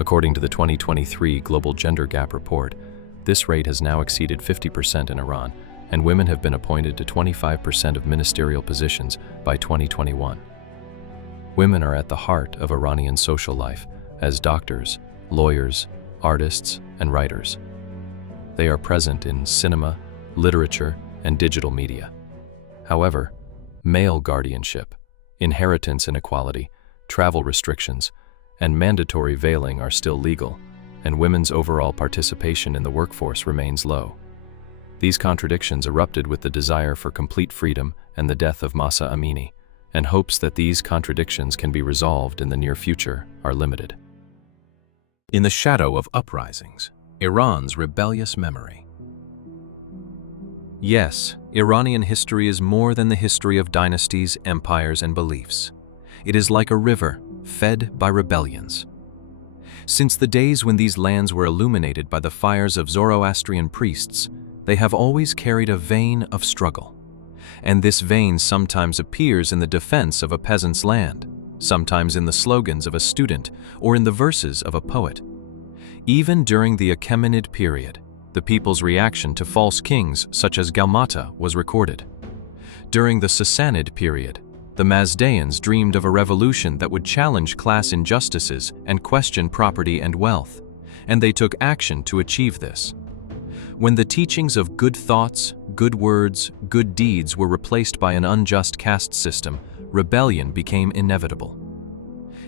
According to the 2023 Global Gender Gap Report, this rate has now exceeded 50% in Iran, and women have been appointed to 25% of ministerial positions by 2021. Women are at the heart of Iranian social life as doctors, lawyers, artists, and writers. They are present in cinema, literature, and digital media. However, male guardianship, inheritance inequality, travel restrictions, and mandatory veiling are still legal, and women's overall participation in the workforce remains low. These contradictions erupted with the desire for complete freedom and the death of Mahsa Amini, and hopes that these contradictions can be resolved in the near future are limited. In the shadow of uprisings, Iran's rebellious memory. Yes, Iranian history is more than the history of dynasties, empires, and beliefs. It is like a river, fed by rebellions. Since the days when these lands were illuminated by the fires of Zoroastrian priests, they have always carried a vein of struggle. And this vein sometimes appears in the defense of a peasant's land, sometimes in the slogans of a student, or in the verses of a poet. Even during the Achaemenid period, the people's reaction to false kings such as Gaumata was recorded. During the Sassanid period, the Mazdaeans dreamed of a revolution that would challenge class injustices and question property and wealth, and they took action to achieve this. When the teachings of good thoughts, good words, good deeds were replaced by an unjust caste system, rebellion became inevitable.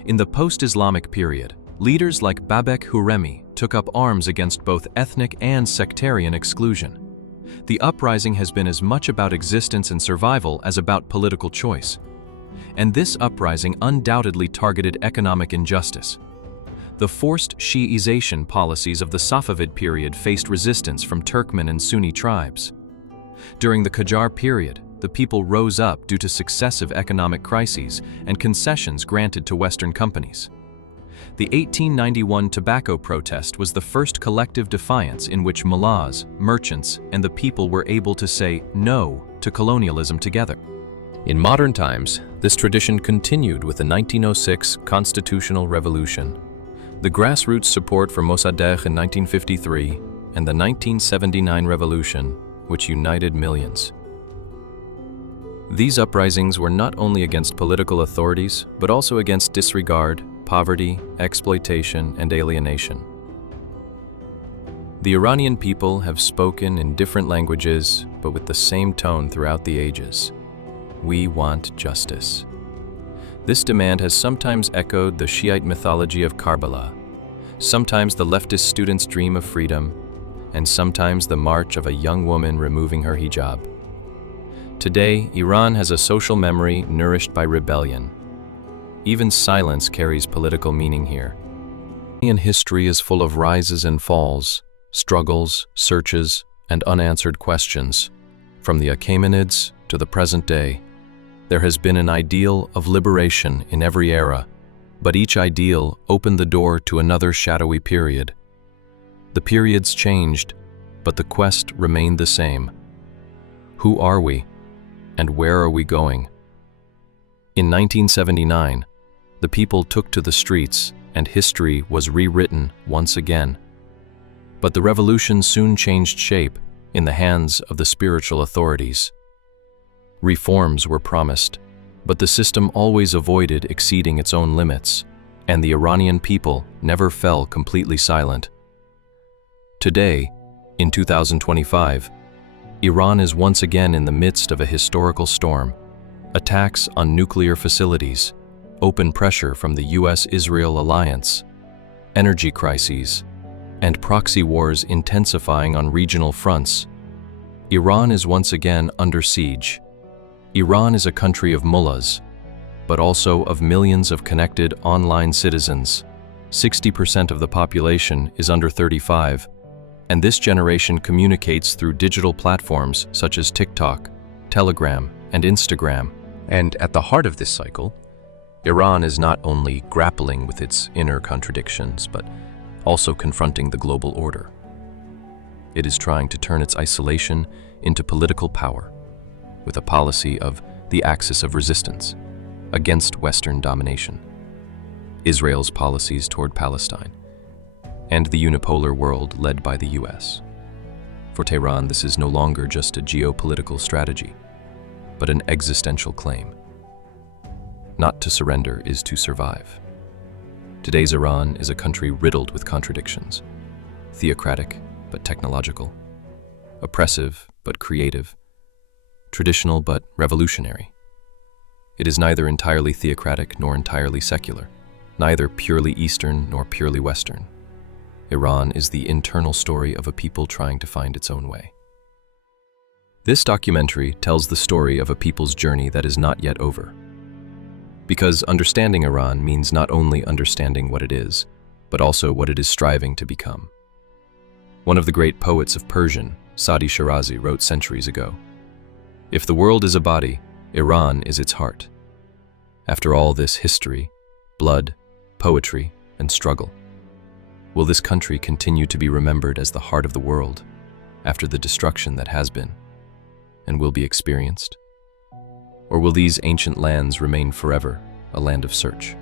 In the post-Islamic period, leaders like Babek Hurremi took up arms against both ethnic and sectarian exclusion. The uprising has been as much about existence and survival as about political choice. And this uprising undoubtedly targeted economic injustice. The forced Shi'ization policies of the Safavid period faced resistance from Turkmen and Sunni tribes. During the Qajar period, the people rose up due to successive economic crises and concessions granted to Western companies. The 1891 tobacco protest was the first collective defiance in which mullahs, merchants, and the people were able to say no to colonialism together. In modern times, this tradition continued with the 1906 Constitutional Revolution, the grassroots support for Mossadegh in 1953, and the 1979 revolution, which united millions. These uprisings were not only against political authorities, but also against disregard, poverty, exploitation, and alienation. The Iranian people have spoken in different languages, but with the same tone throughout the ages. We want justice. This demand has sometimes echoed the Shiite mythology of Karbala, sometimes the leftist student's dream of freedom, and sometimes the march of a young woman removing her hijab. Today, Iran has a social memory nourished by rebellion. Even silence carries political meaning here. Iranian history is full of rises and falls, struggles, searches, and unanswered questions. From the Achaemenids to the present day, there has been an ideal of liberation in every era, but each ideal opened the door to another shadowy period. The periods changed, but the quest remained the same. Who are we, and where are we going? In 1979, the people took to the streets and history was rewritten once again. But the revolution soon changed shape in the hands of the spiritual authorities. Reforms were promised, but the system always avoided exceeding its own limits, and the Iranian people never fell completely silent. Today, in 2025, Iran is once again in the midst of a historical storm. Attacks on nuclear facilities, open pressure from the US-Israel alliance, energy crises, and proxy wars intensifying on regional fronts. Iran is once again under siege. Iran is a country of mullahs, but also of millions of connected online citizens. 60% of the population is under 35, and this generation communicates through digital platforms such as TikTok, Telegram, and Instagram. And at the heart of this cycle, Iran is not only grappling with its inner contradictions, but also confronting the global order. It is trying to turn its isolation into political power, with a policy of the axis of resistance against Western domination, Israel's policies toward Palestine, and the unipolar world led by the US. For Tehran, this is no longer just a geopolitical strategy, but an existential claim. Not to surrender is to survive. Today's Iran is a country riddled with contradictions, theocratic but technological, oppressive but creative, traditional but revolutionary. It is neither entirely theocratic nor entirely secular, neither purely Eastern nor purely Western. Iran is the internal story of a people trying to find its own way. This documentary tells the story of a people's journey that is not yet over. Because understanding Iran means not only understanding what it is, but also what it is striving to become. One of the great poets of Persian, Sadi Shirazi, wrote centuries ago, "If the world is a body, Iran is its heart." After all this history, blood, poetry, and struggle, will this country continue to be remembered as the heart of the world after the destruction that has been and will be experienced? Or will these ancient lands remain forever a land of search?